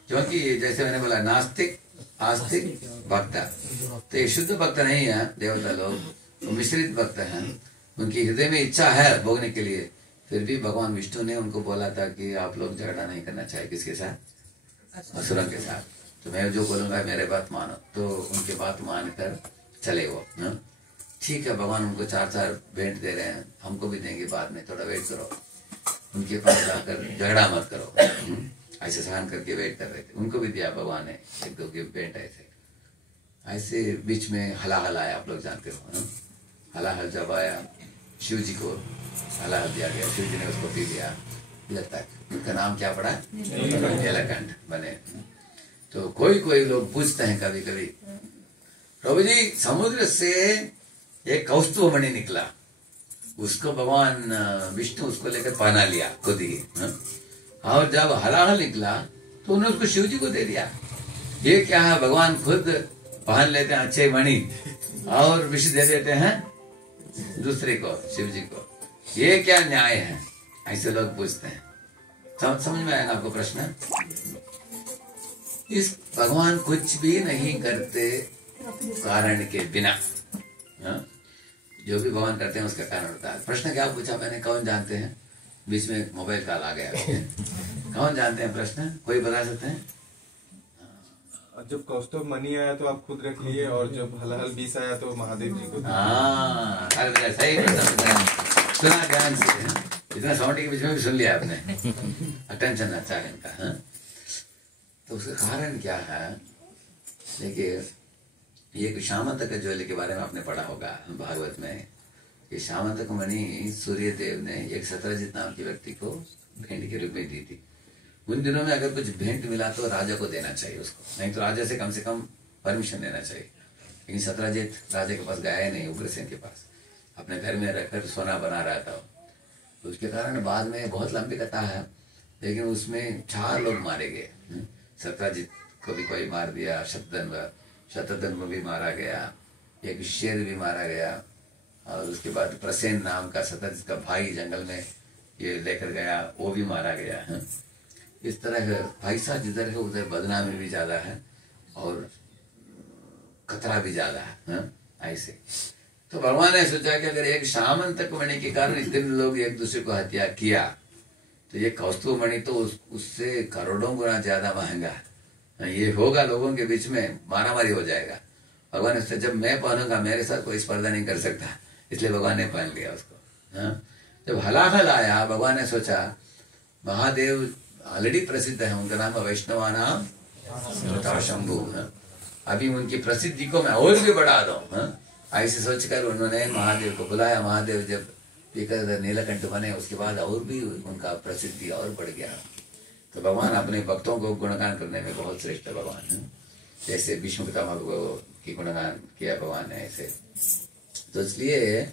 क्योंकि जैसे मैंने बोला, नास्तिक आस्तिक भक्त, तो ये शुद्ध भक्त नहीं है देवता लोग, तो मिश्रित भक्त हैं। उनकी हृदय में इच्छा है भोगने के लिए, फिर भी भगवान विष्णु ने उनको बोला था कि आप लोग झगड़ा नहीं करना चाहिए। किसके साथ? असुरों के साथ। तो मैं जो बोलूंगा मेरे बात मानो। तो उनके बात मानकर चले वो। ठीक है, भगवान उनको 4 भेंट दे रहे हैं, हमको भी देंगे बाद में, थोड़ा वेट करो। उनके पास जाकर झगड़ा मत करो, ऐसे सहन करके वेट कर रहे थे। उनको भी दिया भगवान ने 1-2 की भेंट। ऐसे बीच में हलाहल आया, आप लोग जानते हो। हलाहल जब आया, शिव जी को हलाहल दिया गया, शिव जी ने उसको पी लिया। लगता है उनका नाम क्या पड़ा? नीलकंठ बने। तो कोई लोग पूछते हैं कभी कभी, प्रभु जी समुद्र से एक कौस्तुभमणि निकला, उसको भगवान विष्णु उसको लेकर पहना लिया खुद ही। और जब हलाहल निकला तो उन्होंने उसको शिव जी को दे दिया। ये क्या है, भगवान खुद पहन लेते हैं अच्छे मणि और विष दे देते हैं दूसरे को, शिव जी को। ये क्या न्याय है? ऐसे लोग पूछते हैं। समझ में आया ना आपको प्रश्न? इस भगवान कुछ भी नहीं करते कारण के बिना। जो भी भगवान करते हैं उसका कारण होता है। प्रश्न क्या पूछा मैंने, कौन जानते हैं? बीच में मोबाइल कॉल आ गया। कौन जानते हैं प्रश्न? कोई बता सकते हैं? जब कौस्तुभ मणि आया तो आप खुद रख लिए, और जब हलाहल 20 आया तो महादेव जी को। सही सुना ध्यान से। इतना साउंड के बीच में भी सुन लिया आपने। अटेंशन अच्छा है इनका। तो उसका कारण क्या है? देखिए, एक शामंतक ज्वेल के बारे में आपने पढ़ा होगा भागवत में। ये शामंतक मणि सूर्य देव ने एक सत्यजित नाम के व्यक्ति को भेंट के रूप में दी थी। उन दिनों में अगर कुछ भेंट मिला तो राजा को देना चाहिए उसको, नहीं तो राजा से कम परमिशन लेना चाहिए। लेकिन सत्यजित राजा के पास गया नहीं, उग्रसेन के पास अपने घर में रहकर सोना बना रहा था। तो उसके कारण बाद में बहुत लंबी कथा है, लेकिन उसमें 4 लोग मारे गए। सत्यजित को भी कोई मार दिया, शतधन्व को भी मारा गया, एक शेर भी मारा गया, और उसके बाद प्रसेन नाम का सत्यजित का भाई जंगल में ये लेकर गया, वो भी मारा गया। इस तरह पैसा जिधर है उधर बदनामी भी ज्यादा है और खतरा भी ज्यादा है। ऐसे तो भगवान ने सोचा कि अगर एक शामंतक मणि के कारण इतने लोग एक दूसरे को हत्या किया, तो ये कौस्तुभ मणि तो उससे करोड़ों गुना ज्यादा महंगा है। ये होगा लोगों के बीच में मारामारी हो जाएगा। भगवान ने सोचा जब मैं पहनूंगा मेरे साथ कोई स्पर्धा नहीं कर सकता, इसलिए भगवान ने पहन लिया उसको। जब हलाहल आया, भगवान ने सोचा महादेव ऑलरेडी प्रसिद्ध है, उनका नाम वैष्णवा नाम शंभु। अभी उनकी प्रसिद्धि को मैं और भी बढ़ा दूं। ऐसे सोचकर उन्होंने महादेव को बुलाया। महादेव जब पीकर नीलकंठ बने उसके बाद और भी उनका प्रसिद्धि और बढ़ गया। तो भगवान अपने भक्तों को गुणगान करने में बहुत श्रेष्ठ भगवान है। जैसे विष्णु पितामह की गुणगान किया भगवान ने, ऐसे तो इसलिए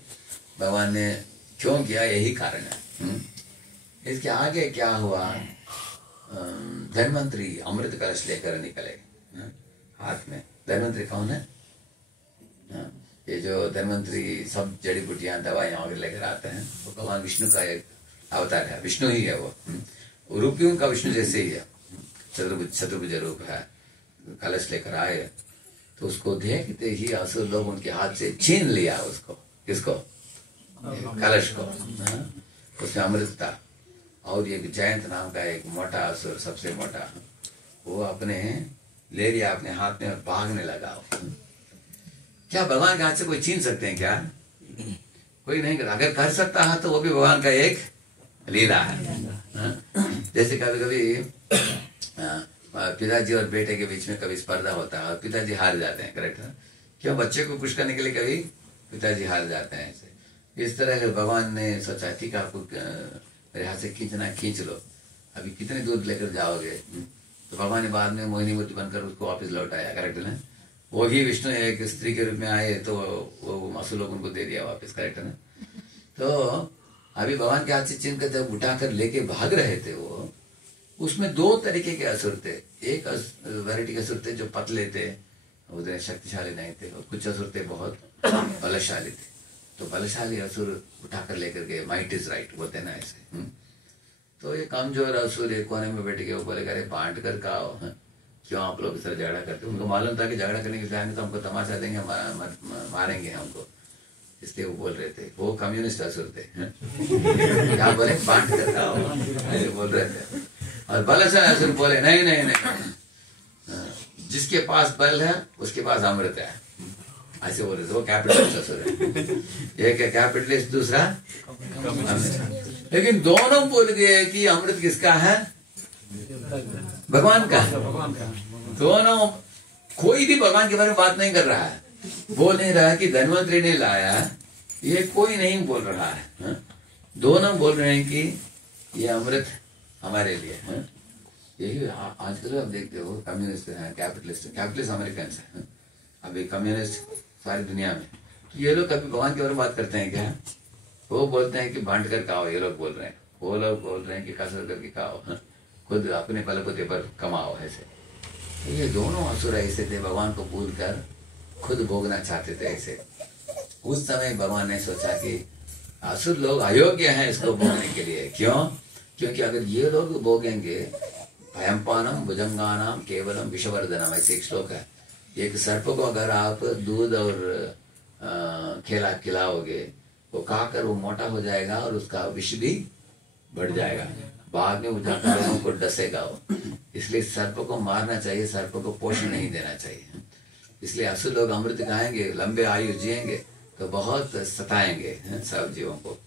भगवान ने क्यों किया, यही कारण है। इसके आगे क्या हुआ, धन्वंतरी अमृत कलश लेकर निकले हाथ में। धन्वंतरी कौन है? ये जो धन्वंतरी सब जड़ी बूटियां दवाइयां वगैरह लेकर आते हैं, वो भगवान विष्णु का एक अवतार है, विष्णु ही है वो रूप भी उनका विष्णु जैसे ही है, चतुर्भुज रूप है। कलश लेकर आए तो उसको देखते ही असुर लोग उनके हाथ से छीन लिया उसको। किसको? कलश को। उसमें अमृत था। और एक जयंत नाम का एक मोटा असुर, सबसे मोटा, वो अपने ले लिया अपने हाथ में और भागने लगा। क्या भगवान के हाथ से कोई छीन सकते हैं क्या? कोई नहीं कर, अगर कर सकता है तो वो भी भगवान का एक लीला है। जैसे कभी कभी पिताजी और बेटे के बीच में कभी स्पर्धा होता है और पिताजी हार जाते हैं, करेक्ट है? क्यों? बच्चे को खुश करने के लिए कभी पिताजी हार जाते हैं। ऐसे इस तरह भगवान ने सोचा ठीक है, आपको मेरे हाथ से खींचना खींच लो, अभी कितने दूर लेकर जाओगे? तो भगवान ने बाद में मोहिनी मूर्ति बनकर उसको वापस लौटाया, करेक्ट है ना? वो ही विष्णु एक स्त्री के रूप में आए तो वो असुर लोग उनको दे दिया वापस, करेक्ट है ना? तो अभी भगवान के हाथ से छीन कर जब उठाकर लेके भाग रहे थे वो, उसमें दो तरीके के असुर थे। एक वैरायटी के असुर थे जो पतले थे, उतने शक्तिशाली नहीं थे, और कुछ असुर थे बहुत बलशाली थे। तो बलशाली असुर उठाकर लेकर गए, माइट इज राइट बोलते हैं ना ऐसे। तो ये कमजोर असुर एक कोने में बैठ के वो बोले करे बांट कर खाओ, क्यों आप लोग इस तरह झगड़ा करते? उनको मालूम था कि झगड़ा करने के जाएंगे तो हमको तमाशा देंगे, मारेंगे हमको, इसलिए वो बोल रहे थे। वो कम्युनिस्ट असुर थे। क्या बोले? बांट कर खाओ, ऐसे बोल रहे थे। और बलशाली असुर बोले नहीं नहीं नहीं, जिसके पास बल है उसके पास अमृत है, ऐसे बोल रहे थे। वो कैपिटलिस्ट असुर है, एक है कैपिटलिस्ट, दूसरा लेकिन दोनों बोल गए कि अमृत किसका है? भगवान का। दोनों, कोई भी भगवान के बारे में बात नहीं कर रहा है, बोल नहीं रहा कि धन्वंतरी ने लाया, ये कोई नहीं बोल रहा है। दोनों बोल रहे हैं कि ये अमृत हमारे लिए है। यही आजकल आप देखते हो, कम्युनिस्ट है, कैपिटलिस्ट अमेरिकन है, अभी कम्युनिस्ट सारी दुनिया में। तो ये लोग कभी भगवान के बारे में बात करते हैं क्या? वो बोलते हैं कि बांट कर खाओ, ये लोग बोल रहे हैं। वो लोग बोल रहे हैं कि कसरत करके खाओ, खुद अपने बलबूते पर कमाओ, ऐसे। तो ये दोनों असुर ऐसे थे, भगवान को भूल कर खुद भोगना चाहते थे ऐसे। उस समय भगवान ने सोचा कि असुर लोग अयोग्य हैं इसको भोगने के लिए। क्यों? क्योंकि अगर ये लोग भोगेंगे, भयंपानम भुजंगानाम केवलम विषवर्धनम, ऐसे एक श्लोक है। एक सर्प को अगर आप दूध और केला खिलाओगे, वो खाकर वो मोटा हो जाएगा और उसका विष भी बढ़ जाएगा, बाद में उठाकर लोगों को डसेगा वो। इसलिए सर्प को मारना चाहिए, सर्प को पोषण नहीं देना चाहिए। इसलिए असुर लोग अमृत खाएंगे, लंबे आयु जिएंगे तो बहुत सताएंगे सब जीवों को।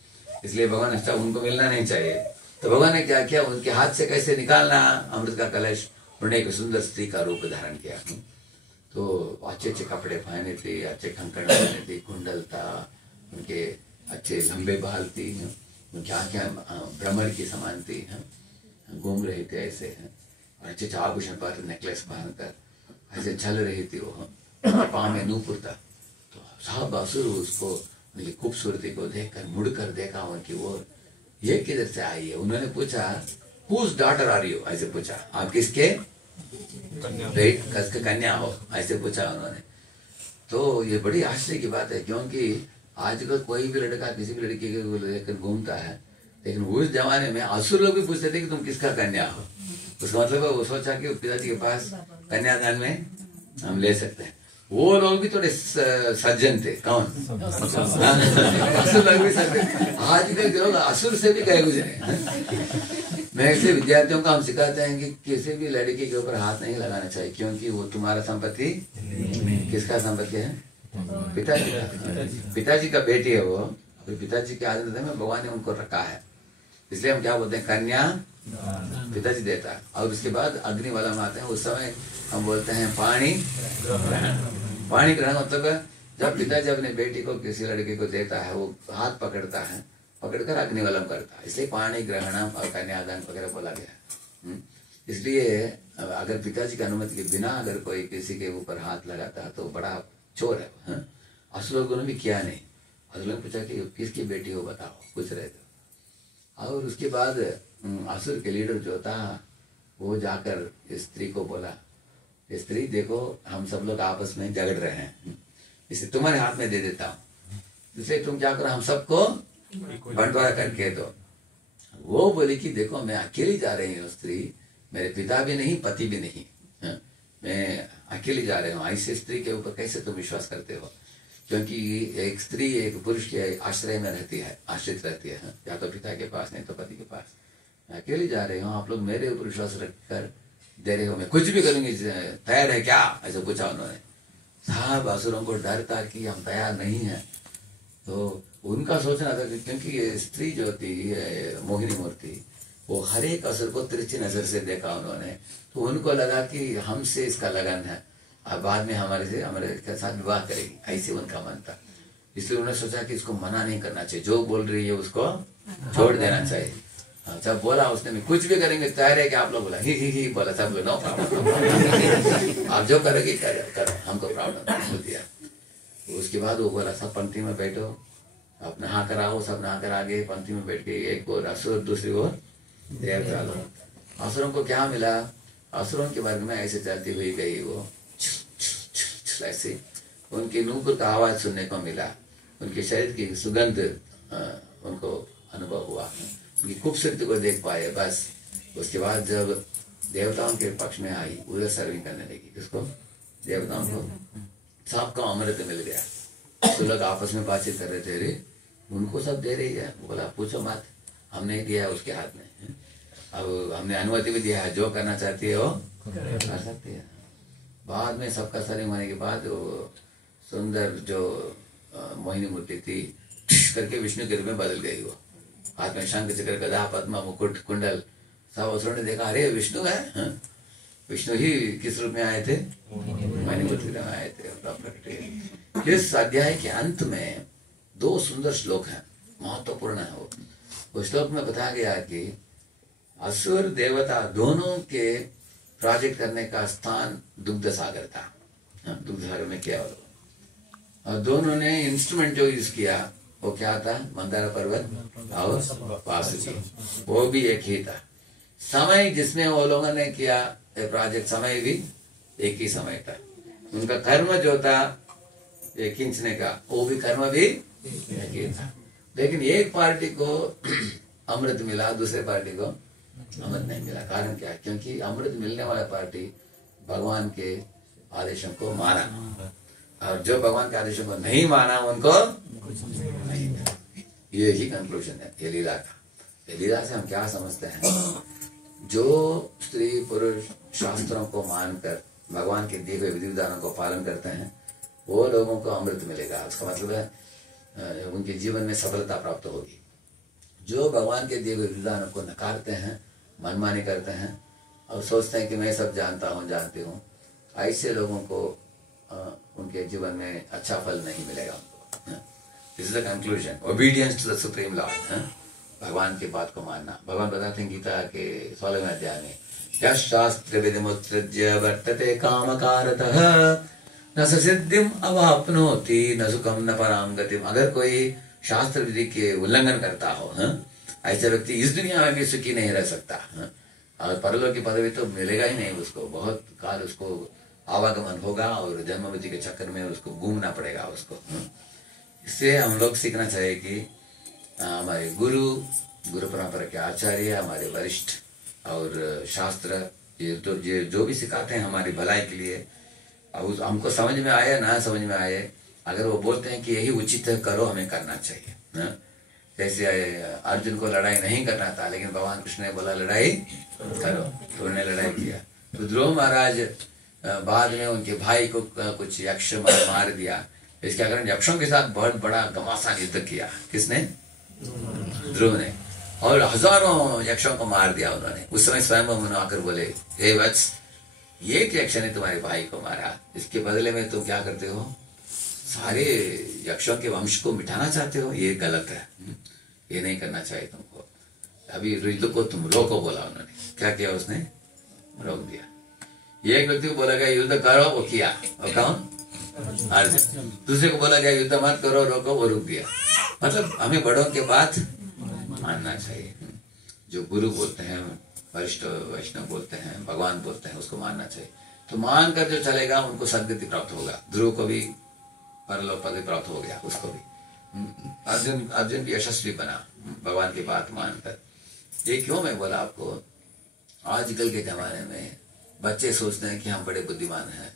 इसलिए भगवान अच्छा उनको मिलना नहीं चाहिए। तो भगवान ने क्या किया, उनके हाथ से कैसे निकालना अमृत का कलश, उन्होंने एक सुंदर स्त्री का रूप धारण किया। तो अच्छे अच्छे कपड़े पहने थे, अच्छे कंकड़ पहने थे, कुंडल था, उनके अच्छे लंबे बाल थी, उनकी आंखें भ्रमर की समान थी, घूम रहे थे ऐसे, और अच्छे अच्छे आभूषण पर, नेकलेस पहनकर ऐसे चल रही थी वो, पाँव में नूपुर था। तो सब असुर उसको, उनकी खूबसूरती को देखकर मुड़कर देखा उनकी ओर, ये किधर से आई है? उन्होंने पूछा, हुज डॉटर आर यू? ऐसे पूछा, आप किसके कन्या हो? ऐसे पूछा उन्होंने। तो ये बड़ी आश्चर्य की बात है, क्योंकि आजकल कोई भी लड़का किसी भी लड़की को लेकर घूमता है, लेकिन उस जमाने में असुर लोग भी पूछते थे कि तुम किसका कन्या हो। उसका मतलब वो सोचा कि पिताजी के पास कन्यादान में हम ले सकते हैं। वो लोग भी थोड़े सज्जन थे। कौन? असुर लोग भी सज्जन। आजकल के लोग असुर से भी गए गुजरे। मैं ऐसे विद्यार्थियों को हम सिखाते हैं कि किसी भी लड़की के ऊपर हाथ नहीं लगाना चाहिए, क्योंकि वो तुम्हारा संपत्ति किसका संपत्ति है? पिताजी का। पिताजी का बेटी है वो, पिताजी के आदत में भगवान ने उनको रखा है। इसलिए हम क्या बोलते हैं, कन्या पिताजी देता है। और उसके बाद अग्नि वाला में आते हैं, उस समय हम बोलते हैं पाणी ग्रहण। पाणी ग्रहण मतलब जब पिताजी अपने बेटी को किसी लड़के को देता है, वो हाथ पकड़ता है, पकड़कर अग्निवलम करता है, इसलिए पाणी ग्रहणम और कन्यादान वगैरह बोला गया है। इसलिए अगर पिताजी की अनुमति के बिना अगर कोई किसी के ऊपर हाथ लगाता तो बड़ा चोर है, हाँ? असुर लोगों ने भी किया नहीं। असुर लोगों ने पूछा कि किसकी बेटी हो बताओ, पूछ रहे थे। और उसके बाद असुर के लीडर जो था वो जाकर स्त्री को बोला, स्त्री देखो हम सब लोग आपस में झगड़ रहे हैं, इसे तुम्हारे हाथ में दे देता हूँ, इसलिए तुम क्या करो हम सबको बंटवारा करके दो। वो बोली कि देखो मैं अकेली जा रही हूँ स्त्री, मेरे पिता भी नहीं पति भी नहीं, हाँ? मैं अकेली जा रही हूँ, ऐसे स्त्री के ऊपर कैसे तुम विश्वास करते हो? क्योंकि एक स्त्री एक पुरुष के आश्रय में रहती है, आश्रित रहती है, हाँ? या तो पिता के पास नहीं तो पति के पास। मैं अकेली जा रही हूँ, आप लोग मेरे ऊपर विश्वास रखकर दे रहे हो, मैं कुछ भी करूंगी, तैयार है क्या? ऐसा पूछा उन्होंने। साहब असुरों को डर था कि हम तैयार नहीं है, तो उनका सोचना था कि क्योंकि ये स्त्री जो थी मोहिनी मूर्ति, वो हर एक असुर को तिरछी नजर से देखा उन्होंने, तो उनको लगा कि हमसे इसका लगन है, अब बाद में हमारे के साथ विवाह करेगी, ऐसे उनका मन था। इसलिए उन्होंने सोचा कि इसको मना नहीं करना चाहिए, जो बोल रही है उसको छोड़ देना चाहिए। जब बोला उसने मैं कुछ भी करेंगे तैयार है कि आप लोग, बोला ही बोला सब लोग नो प्रॉब्लम, आप जो करोगे करो हमको प्रॉब्लम बोल दिया। उसके बाद वो बोला सब पंक्ति में बैठो, अब नहा कर आओ, सब नहा कर आगे पंक्ति में बैठ के, एक ओर असुर दूसरी ओर देवता लोग। असुरों को क्या मिला? असुरों के वर्ग में ऐसे चलती हुई गई वो, ऐसे उनके नूपुर का आवाज सुनने को मिला, उनके शरीर की सुगंध उनको अनुभव हुआ, उनकी खूबसूरती को देख पाए। बस उसके बाद जब देवताओं के पक्ष में आई, उधर सर्विंग करने लगी, किसको? देवताओं को। सबको अमृत मिल गया। तो लोग आपस में बातचीत कर रहे थे, अरे उनको सब दे रही है। बोला पूछो मत, हमने दिया उसके हाथ में, अब हमने अनुमति भी दिया है, जो करना चाहती है वो कर सकती है। बाद में सबका सर्विंग होने के बाद वो सुंदर जो मोहिनी मूर्ति थी करके विष्णु के रूप में बदल गई। वो हाथ में शंख चक्र गदा पद्मा मुकुट कुंडल, सब असुरों ने देखा अरे विष्णु है, हाँ? विष्णु ही किस रूप में आए थे? मोहिनी मूर्ति में आए थे। इस अध्याय के अंत में 2 सुंदर श्लोक हैं, महत्वपूर्ण है वो। उस श्लोक में बताया गया कि असुर देवता दोनों के प्रोजेक्ट करने का स्थान दुग्ध सागर था, दुग्ध सागर में क्या हो, और दोनों ने इंस्ट्रूमेंट जो यूज किया वो क्या था? मंदार पर्वत और वासुकी, वो भी एक ही था। समय जिसमें वो लोगों ने किया प्रोजेक्ट, समय भी एक ही समय था। उनका कर्म जो था ये खींचने का, वो भी कर्म भी एक ही था। लेकिन एक पार्टी को अमृत मिला, दूसरे पार्टी को अमृत नहीं मिला। कारण क्या? क्योंकि अमृत मिलने वाला पार्टी भगवान के आदेशों को माना, और जो भगवान के आदेशों को नहीं माना उनको नहीं मिला। ये ही कंक्लूजन है ये लीला का। ये लीला से हम क्या समझते हैं? जो स्त्री पुरुष शास्त्रों को मानकर भगवान के दिए हुए विधि विधानों को पालन करते हैं, वो लोगों को अमृत मिलेगा। उसका मतलब है उनके जीवन में सफलता प्राप्त होगी। जो भगवान के दिए हुए विधानों को नकारते हैं, मनमानी करते हैं और सोचते हैं कि मैं सब जानता हूँ जानती हूँ, ऐसे लोगों को उनके जीवन में अच्छा फल नहीं मिलेगा उनको। This is the conclusion, obedience to the supreme lord. भगवान की बात को मानना। भगवान बताते हैं गीता के 16वें अध्याय में, यशास्त्र विधिमुत्सृज्य वर्तते कामकारतः न सिद्धिम अवाप्नोति न सुखम न पराम गतिम। अगर कोई शास्त्र विधि के उल्लंघन करता हो, ऐसा व्यक्ति इस दुनिया में भी सुखी नहीं रह सकता, और परलोक की पदवी तो मिलेगा ही नहीं उसको। बहुत काल उसको आवागमन होगा और जन्म मृत्यु के चक्कर में उसको घूमना पड़ेगा उसको। इससे हम लोग सीखना चाहिए कि हमारे गुरु परंपरा के आचार्य, हमारे वरिष्ठ और शास्त्र ये जो भी सिखाते हैं हमारी भलाई के लिए, और हमको समझ में आए ना समझ में आए, अगर वो बोलते हैं कि यही उचित है करो, हमें करना चाहिए। जैसे अर्जुन को लड़ाई नहीं करना था, लेकिन भगवान कृष्ण ने बोला लड़ाई करो, तो उन्होंने लड़ाई किया। तो ध्रुव महाराज बाद में उनके भाई को कुछ यक्ष मार दिया। इसके कारण यक्षों के साथ बहुत बड़ा घमासान युद्ध किया। किसने? ध्रुव ने। और हजारों यक्षों को मार दिया उन्होंने। उस समय स्वयं मनु आकर बोले, हे वत्स, ये यक्ष ने तुम्हारे भाई को मारा, इसके बदले में तुम क्या करते हो? सारे यक्षों के वंश को मिटाना चाहते हो, ये गलत है, ये नहीं करना चाहिए तुमको। अभी युद्ध को तुम रोको बोला उन्होंने। क्या किया उसने? रोक दिया। एक व्यक्ति को बोला गया युद्ध करो, वो किया, वो कौन? अर्जुन। दूसरे को बोला गया युद्ध मत करो, रोको, वो रुक दिया। मतलब हमें बड़ों के बात मानना चाहिए। जो गुरु बोलते हैं, वरिष्ठ वैष्णव बोलते हैं, भगवान बोलते हैं, उसको मानना चाहिए। तो मान कर जो चलेगा उनको सद्गति प्राप्त होगा। ध्रुव को भी परलोक पद प्राप्त हो गया, उसको भी। अर्जुन भी यशस्वी बना भगवान की बात मानकर। ये क्यों मैं बोला आपको, आजकल के जमाने में बच्चे सोचते हैं कि हम बड़े बुद्धिमान हैं,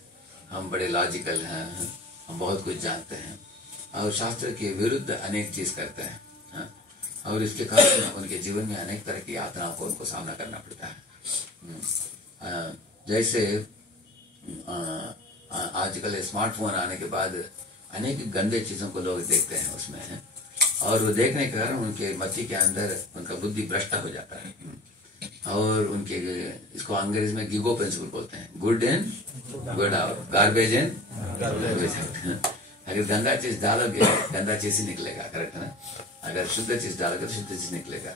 हम बड़े लॉजिकल हैं, हम बहुत कुछ जानते हैं, और शास्त्र के विरुद्ध अनेक चीज करते हैं। और इसके कारण उनके जीवन में अनेक तरह की यातनाओं को उनको सामना करना पड़ता है। जैसे आजकल स्मार्टफोन आने के बाद अनेक गंदे चीजों को लोग देखते हैं उसमें, और वो देखने के कारण उनके मति के अंदर उनका बुद्धि भ्रष्ट हो जाता है। और उनके, इसको अंग्रेजी में गिगो प्रिंसिपल बोलते हैं, good in good out, garbage in garbage out. अगर गंदा चीज डालोगे गंदा चीज ही निकलेगा, करेक्ट है ना? अगर शुद्ध चीज डालोगे तो शुद्ध चीज निकलेगा।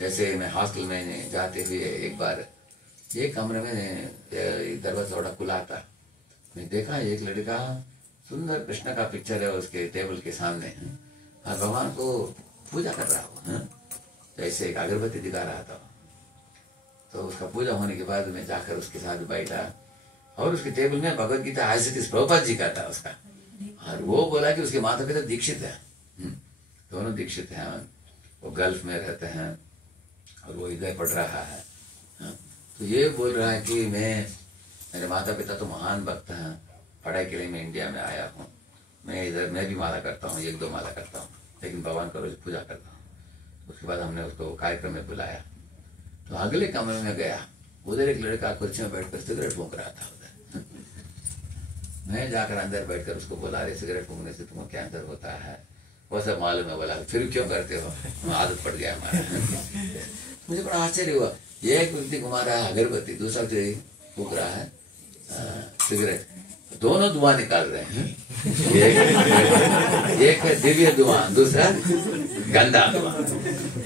जैसे मैं हॉस्टल में जाते हुए एक बार एक कमरे में दरवाजा थोड़ा खुला था, मैं देखा एक लड़का सुंदर कृष्ण का पिक्चर है उसके टेबल के सामने, और भगवान को पूजा कर रहा हो, जैसे एक अगरबत्ती दिखा रहा था। तो उसका पूजा होने के बाद मैं जाकर उसके साथ बैठा, और उसके टेबल में भगवद गीता आयसिस प्रभुपाद जी का था उसका, और वो बोला कि उसके माता पिता दीक्षित है, दोनों दीक्षित हैं, वो गल्फ में रहते हैं और वो इधर पढ़ रहा है। तो ये बोल रहा है कि मेरे माता पिता तो महान भक्त हैं, पढ़ाई के लिए मैं इंडिया में आया हूँ, मैं भी माला करता हूँ, 1-2 माला करता हूँ, लेकिन भगवान का रोज पूजा करता हूँ। उसके बाद हमने उसको कार्यक्रम में बुलाया, तो अगले कमरे में गया, उधर एक लड़का कुर्सी में बैठकर सिगरेट फूंक रहा था उधर। मैं जाकर अंदर बैठकर उसको बोला, अरे सिगरेट फूंकने से तुमको कैंसर होता है, वो सब मालूम है। बोला फिर क्यों करते हो? आदत पड़ गया हमारा। मुझे बड़ा आश्चर्य हुआ, ये एक व्यक्ति घुमा रहा है अगरबत्ती, दूसरा व्यक्ति फूंक रहा है सिगरेट, दोनों धुआं निकाल रहे हैं। एक है दिव्य धुआं, दूसरा गंदा धुआं।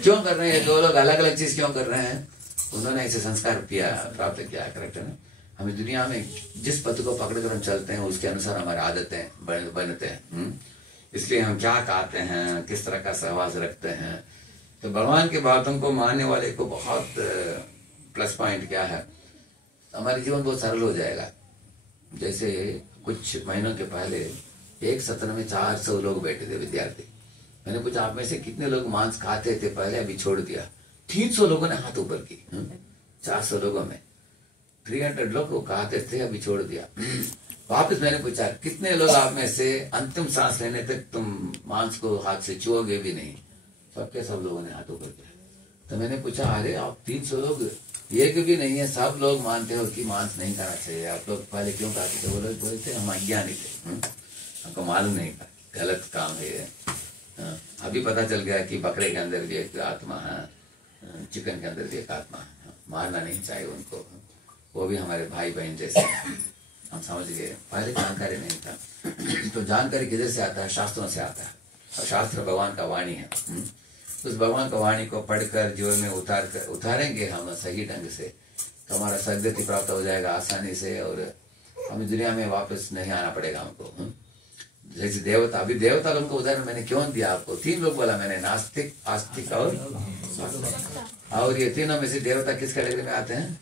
क्यों कर रहे हैं? दो लोग अलग अलग चीज क्यों कर रहे हैं? उन्होंने ऐसे संस्कार किया, प्राप्त किया, करेक्ट है ना? हमें दुनिया में जिस पथ को पकड़कर हम चलते हैं उसके अनुसार हमारी आदतें बनते हैं। इसलिए हम क्या खाते हैं, किस तरह का सहवास रखते हैं। तो भगवान के बातों को मानने वाले को बहुत प्लस पॉइंट क्या है, हमारे जीवन बहुत सरल हो जाएगा। जैसे कुछ महीनों के पहले एक सत्र में 400 लोग बैठे थे विद्यार्थी। मैंने पूछा आप में से कितने लोग मांस खाते थे पहले, अभी छोड़ दिया? 300 लोगों ने हाथ ऊपर की। 400 लोगों में 300 लोग खाते थे, अभी छोड़ दिया। वापस मैंने पूछा कितने लोग आप में से अंतिम सांस लेने तक तुम मांस को हाथ से छुओगे भी नहीं? सबके सब लोगों ने हाथ ऊपर किया। तो मैंने पूछा अरे आप 300 लोग, एक भी नहीं है, सब लोग मानते हो कि मांस नहीं खाना चाहिए, आप लोग पहले क्यों खाते थे? वो लोग बोलते हम अज्ञानी थे, हमको मालूम नहीं था गलत काम है ये। अभी पता चल गया कि बकरे के अंदर भी एक आत्मा है, चिकन के अंदर भी एक आत्मा है, मारना नहीं चाहिए उनको, वो भी हमारे भाई बहन जैसे हम समझ गए। पहले जानकारी नहीं था। तो जानकारी किधर से आता है? शास्त्रों से आता है, और शास्त्र भगवान का वाणी है। उस भगवान का वाणी को पढ़कर जीवन में उतारेंगे हम सही ढंग से, तो हमारा सद्गति प्राप्त हो जाएगा आसानी से, और हमें दुनिया में वापस नहीं आना पड़ेगा हमको। जैसे देवता, अभी देवता लोगों को उदाहरण मैंने क्यों दिया आपको? 3 लोग बोला मैंने, नास्तिक, आस्तिक और ये तीनों में से देवता किस कैटेगरी में आते हैं?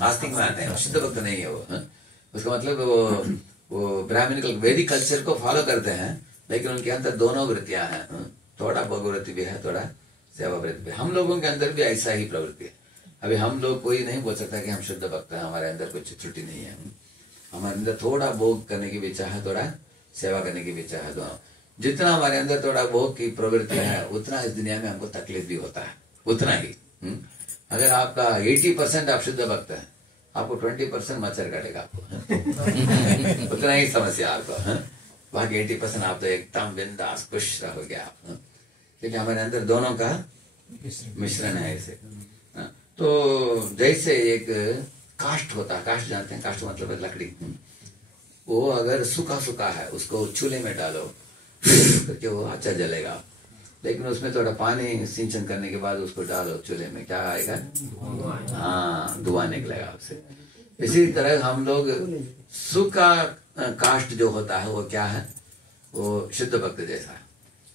आस्तिक में आते हैं, शुद्ध भक्त नहीं है वो। उसका मतलब वो ब्राह्मणिकल वैदिक कल्चर को फॉलो करते हैं, लेकिन उनके अंदर दोनों वृत्तियां हैं, थोड़ा भगवृत्ति भी है, थोड़ा सेवा वृत्ति भी। हम लोगों के अंदर भी ऐसा ही प्रवृत्ति है। अभी हम लोग, कोई नहीं बोल सकता कि हम शुद्ध भक्त हैं, हमारे अंदर कुछ त्रुटि नहीं है। हमारे अंदर थोड़ा भोग करने की भी इच्छा है, थोड़ा सेवा करने की भी इच्छा है, दोनों। जितना हमारे अंदर थोड़ा भोग की प्रवृत्ति है, उतना इस दुनिया में हमको तकलीफ भी होता है, उतना ही। अगर आपका 80% आप शुद्ध भक्त है, आपको 20% मच्छर काटेगा आपको। उतना ही समस्या आपको, बाकी 80% आप तो एकदम बिंदास खुश रहोगे आप, क्योंकि हमारे अंदर दोनों का मिश्रण है ऐसे। तो जैसे एक काष्ठ होता है, काष्ठ जानते हैं? काष्ठ मतलब है लकड़ी। वो अगर सूखा सूखा है, उसको चूल्हे में डालो करके वो अच्छा जलेगा। लेकिन उसमें थोड़ा पानी सिंचन करने के बाद उसको डालो चूल्हे में, क्या आएगा? हाँ, धुआं निकलेगा उससे। इसी तरह हम लोग सुख का काष्ठ जो होता है वो क्या है? वो शुद्ध भक्त जैसा है,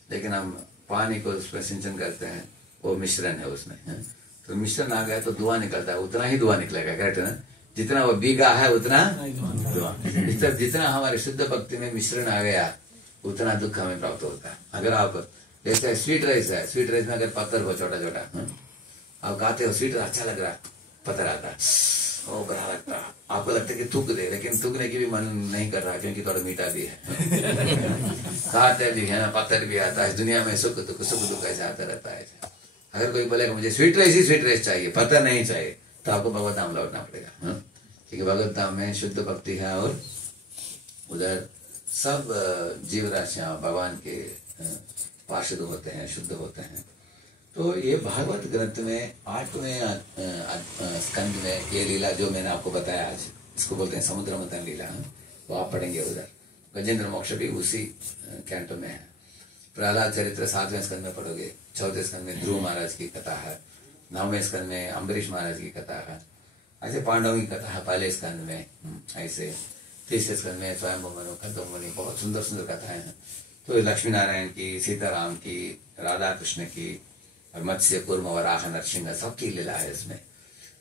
लेकिन हम पानी को उसमें सिंचन करते हैं, वो मिश्रण है उसमें है? तो मिश्रण आ गया तो धुआं निकलता है, उतना ही धुआं निकलेगा, करेक्ट है ना? जितना वो भीगा है उतना धुआं। जितना हमारे शुद्ध भक्ति में मिश्रण आ गया उतना दुख हमें प्राप्त होता है। अगर आप जैसे स्वीट राइस है, स्वीट राइस में अगर पत्थर हो छोटा छोटा, आप खाते हो, स्वीट अच्छा लग रहा है, पत्थर आता है, वो बुरा लगता है, आपको लगता है कि थूक दे, लेकिन थूकने की भी मन नहीं कर रहा क्योंकि थोड़ा मीठा भी है। खाते भी है, पत्थर भी आता है, दुनिया में सुख दुख ऐसे आता रहता है। अगर कोई बोलेगा मुझे स्वीट राइस ही स्वीट राइस चाहिए, पत्थर नहीं चाहिए, तो आपको भगवत धाम लौटना पड़ेगा, क्योंकि भगवत धाम में शुद्ध भक्ति है और उधर सब जीव राशियां भगवान के पार्षद होते हैं, शुद्ध होते हैं। तो ये भागवत ग्रंथ में 8वें स्कंद में ये लीला जो मैंने आपको बताया आज, इसको बोलते हैं समुद्र मंथन लीला, वो आप पढ़ेंगे उधर। गजेंद्र मोक्ष भी उसी कैंटो में है। प्रहलाद चरित्र 7वें स्कंद में पढ़ोगे, 4थे स्कंद में ध्रुव महाराज की कथा है, 9वें स्कंद में अम्बरीश महाराज की कथा है, ऐसे पांडवों की कथा है पहले स्कंद में, ऐसे 30वें स्कंद में स्वयं मनु खद्दमुनि, बहुत सुंदर सुंदर कथाएं हैं। तो लक्ष्मी नारायण की, सीताराम की, राधा कृष्ण की, और मत्स्य कूर्म, वराह, नरसिंह, सबकी लीला है इसमें।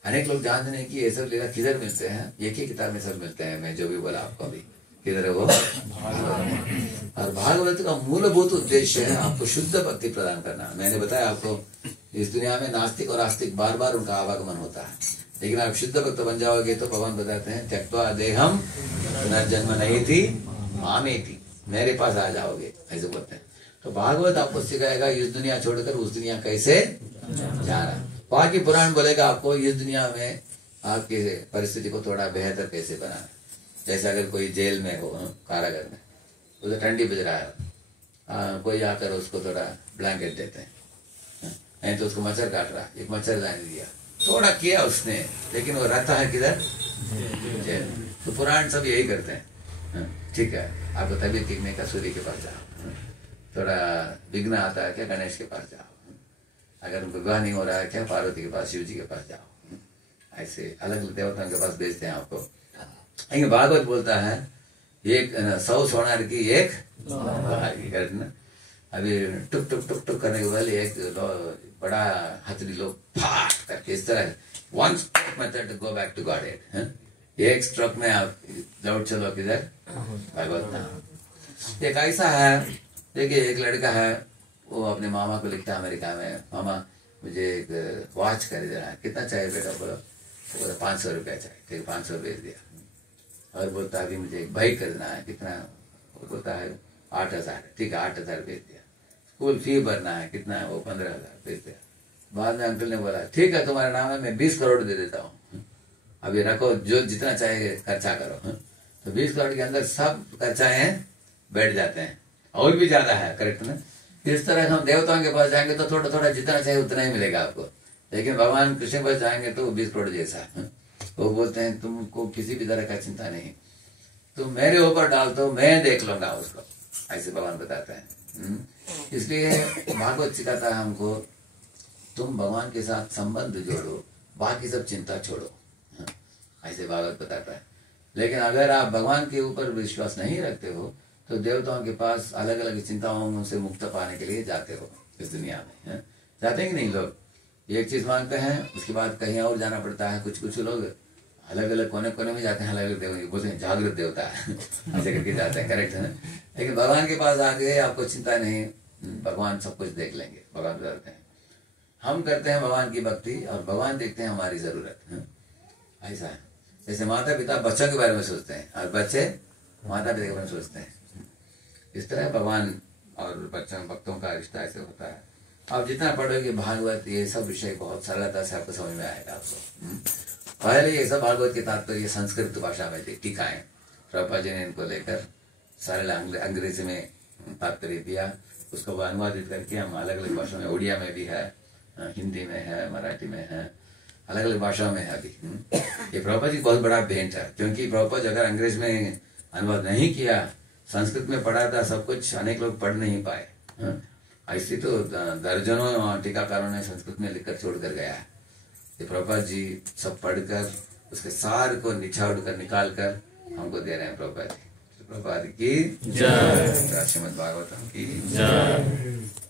अनेक लोग जानते नहीं कि ये सब लीला किधर मिलते हैं, एक ही किताब में सब मिलते हैं। मैं जो भी बोला आपको अभी, किधर है वो? और भागवत का मूलभूत उद्देश्य है आपको शुद्ध भक्ति प्रदान करना। मैंने बताया आपको, इस दुनिया में नास्तिक और आस्तिक बार बार उनका आवागमन होता है, लेकिन आप शुद्ध भक्त बन जाओगे तो भगवान बताते हैं त्यक्त्वा देहम पुनर्जन्म नहीं थी मामे थी, मेरे पास आ जाओगे, ऐसे बोलते हैं। तो भागवत आपको सिखाएगा इस दुनिया छोड़कर उस दुनिया कैसे जाना। बाकी पुराण बोलेगा आपको इस दुनिया में आपकी परिस्थिति को थोड़ा बेहतर कैसे बनाना। जैसे अगर कोई जेल में हो, कारागार में, उधर ठंडी बज रहा है, कोई आकर उसको थोड़ा ब्लैंकेट देते हैं, नहीं तो उसको मच्छर काट रहा, एक मच्छरदानी दिया, थोड़ा किया उसने, लेकिन वो रहता है किधर? जेल। तो पुराण सब यही करते हैं, ठीक है आपको तबीयत ठीक नहीं का सूर्य के पास जाओ, थोड़ा विघ्न आता है क्या गणेश के पास जाओ, अगर विवाह नहीं हो रहा है क्या पार्वती के पास, शिव जी के पास जाओ, ऐसे अलग अलग देवताओं के पास भेजते हैं आपको। लेकिन भागवत बोलता है एक 100 सोनार की एक लोहार की, करना अभी टुक टुक टुक टुक करने के बाद एक बड़ा हथड़ी लोग फाट करके इस तरह one stroke method go back to Godhead, एक स्ट्रोक में आप लौट चलो किधर? भागवत धाम। एक ऐसा है, देखिए एक लड़का है, वो अपने मामा को लिखता है अमेरिका में, मामा मुझे एक वॉच खरीदना है, कितना चाहिए बेटा? बोलो, तो बोला 500 रुपया चाहिए, ठीक 500 भेज दिया। और बोलता है अभी मुझे एक बाइक खरीदना है, कितना? वो बोलता है 8000, ठीक है 8000 भेज दिया। स्कूल फी भरना है, कितना है? वो 15000 भेज दिया। बाद में अंकल ने बोला ठीक है तुम्हारा नाम है, मैं 20 करोड़ दे देता हूँ, अभी रखो, जो जितना चाहिए खर्चा करो। तो 20 करोड़ के अंदर सब खर्चाएं बैठ जाते हैं, और भी ज्यादा है, करेक्ट ना? इस तरह हम देवताओं के पास जाएंगे तो थोड़ा थोड़ा जितना चाहिए उतना ही मिलेगा आपको, लेकिन भगवान कृष्ण के पास जाएंगे तो 20 करोड़ जैसा। वो बोलते हैं तुमको किसी भी तरह का चिंता नहीं, तुम मेरे ऊपर डाल दो, मैं देख लूंगा उसको, ऐसे भगवान बताते हैं। इसलिए भागवत सिखाता है हमको तुम भगवान के साथ संबंध जोड़ो, बाकी सब चिंता छोड़ो, ऐसे भागवत बताता है। लेकिन अगर आप भगवान के ऊपर विश्वास नहीं रखते हो तो देवताओं के पास अलग अलग चिंताओं से मुक्त पाने के लिए जाते हो इस दुनिया में, जाते हैं कि नहीं? लोग एक चीज मांगते हैं, उसके बाद कहीं और जाना पड़ता है। कुछ कुछ लोग अलग अलग कोने कोने में जाते हैं, अलग अलग देवता बोलते हैं जागृत देवता ऐसे करके जाते हैं, करेक्ट है ना? लेकिन भगवान के पास आ गए आपको चिंता नहीं, भगवान सब कुछ देख लेंगे। भगवान बताते हैं हम करते हैं भगवान की भक्ति और भगवान देखते हैं हमारी जरूरत, ऐसा है। जैसे माता पिता बच्चों के बारे में सोचते हैं और बच्चे माता पिता के बारे में सोचते हैं, इस तरह भगवान और बच्चों भक्तों का रिश्ता ऐसे होता है। आप जितना पढ़ोगे भागवत, ये सब विषय बहुत सरलता से आपको समझ में आएगा। आपको पहले ये सब भागवत के तात्पर्य संस्कृत भाषा में थी, टीकाएं प्रभुपाद जी ने इनको लेकर सरल अंग्रेजी में तात्पर्य दिया, उसको अनुवादित करके हम अलग अलग भाषा में, उड़िया में भी है, हिंदी में है, मराठी में है, अलग अलग भाषाओं में है अभी। ये प्रभुपाद जी बहुत बड़ा भेंट है, क्योंकि प्रभुपाद अगर अंग्रेज में अनुवाद नहीं किया, संस्कृत में पढ़ा था सब कुछ, अनेक लोग पढ़ नहीं पाए। ऐसी तो दर्जनों टीकाकारों ने संस्कृत में लिखकर छोड़ कर गया है। ये प्रभुपाद जी सब पढ़कर उसके सार को निछाड़ कर निकाल कर हमको दे रहे हैं। प्रभुपाद जी, प्रभुपाद की जय, श्रीमद् भागवतम की जय।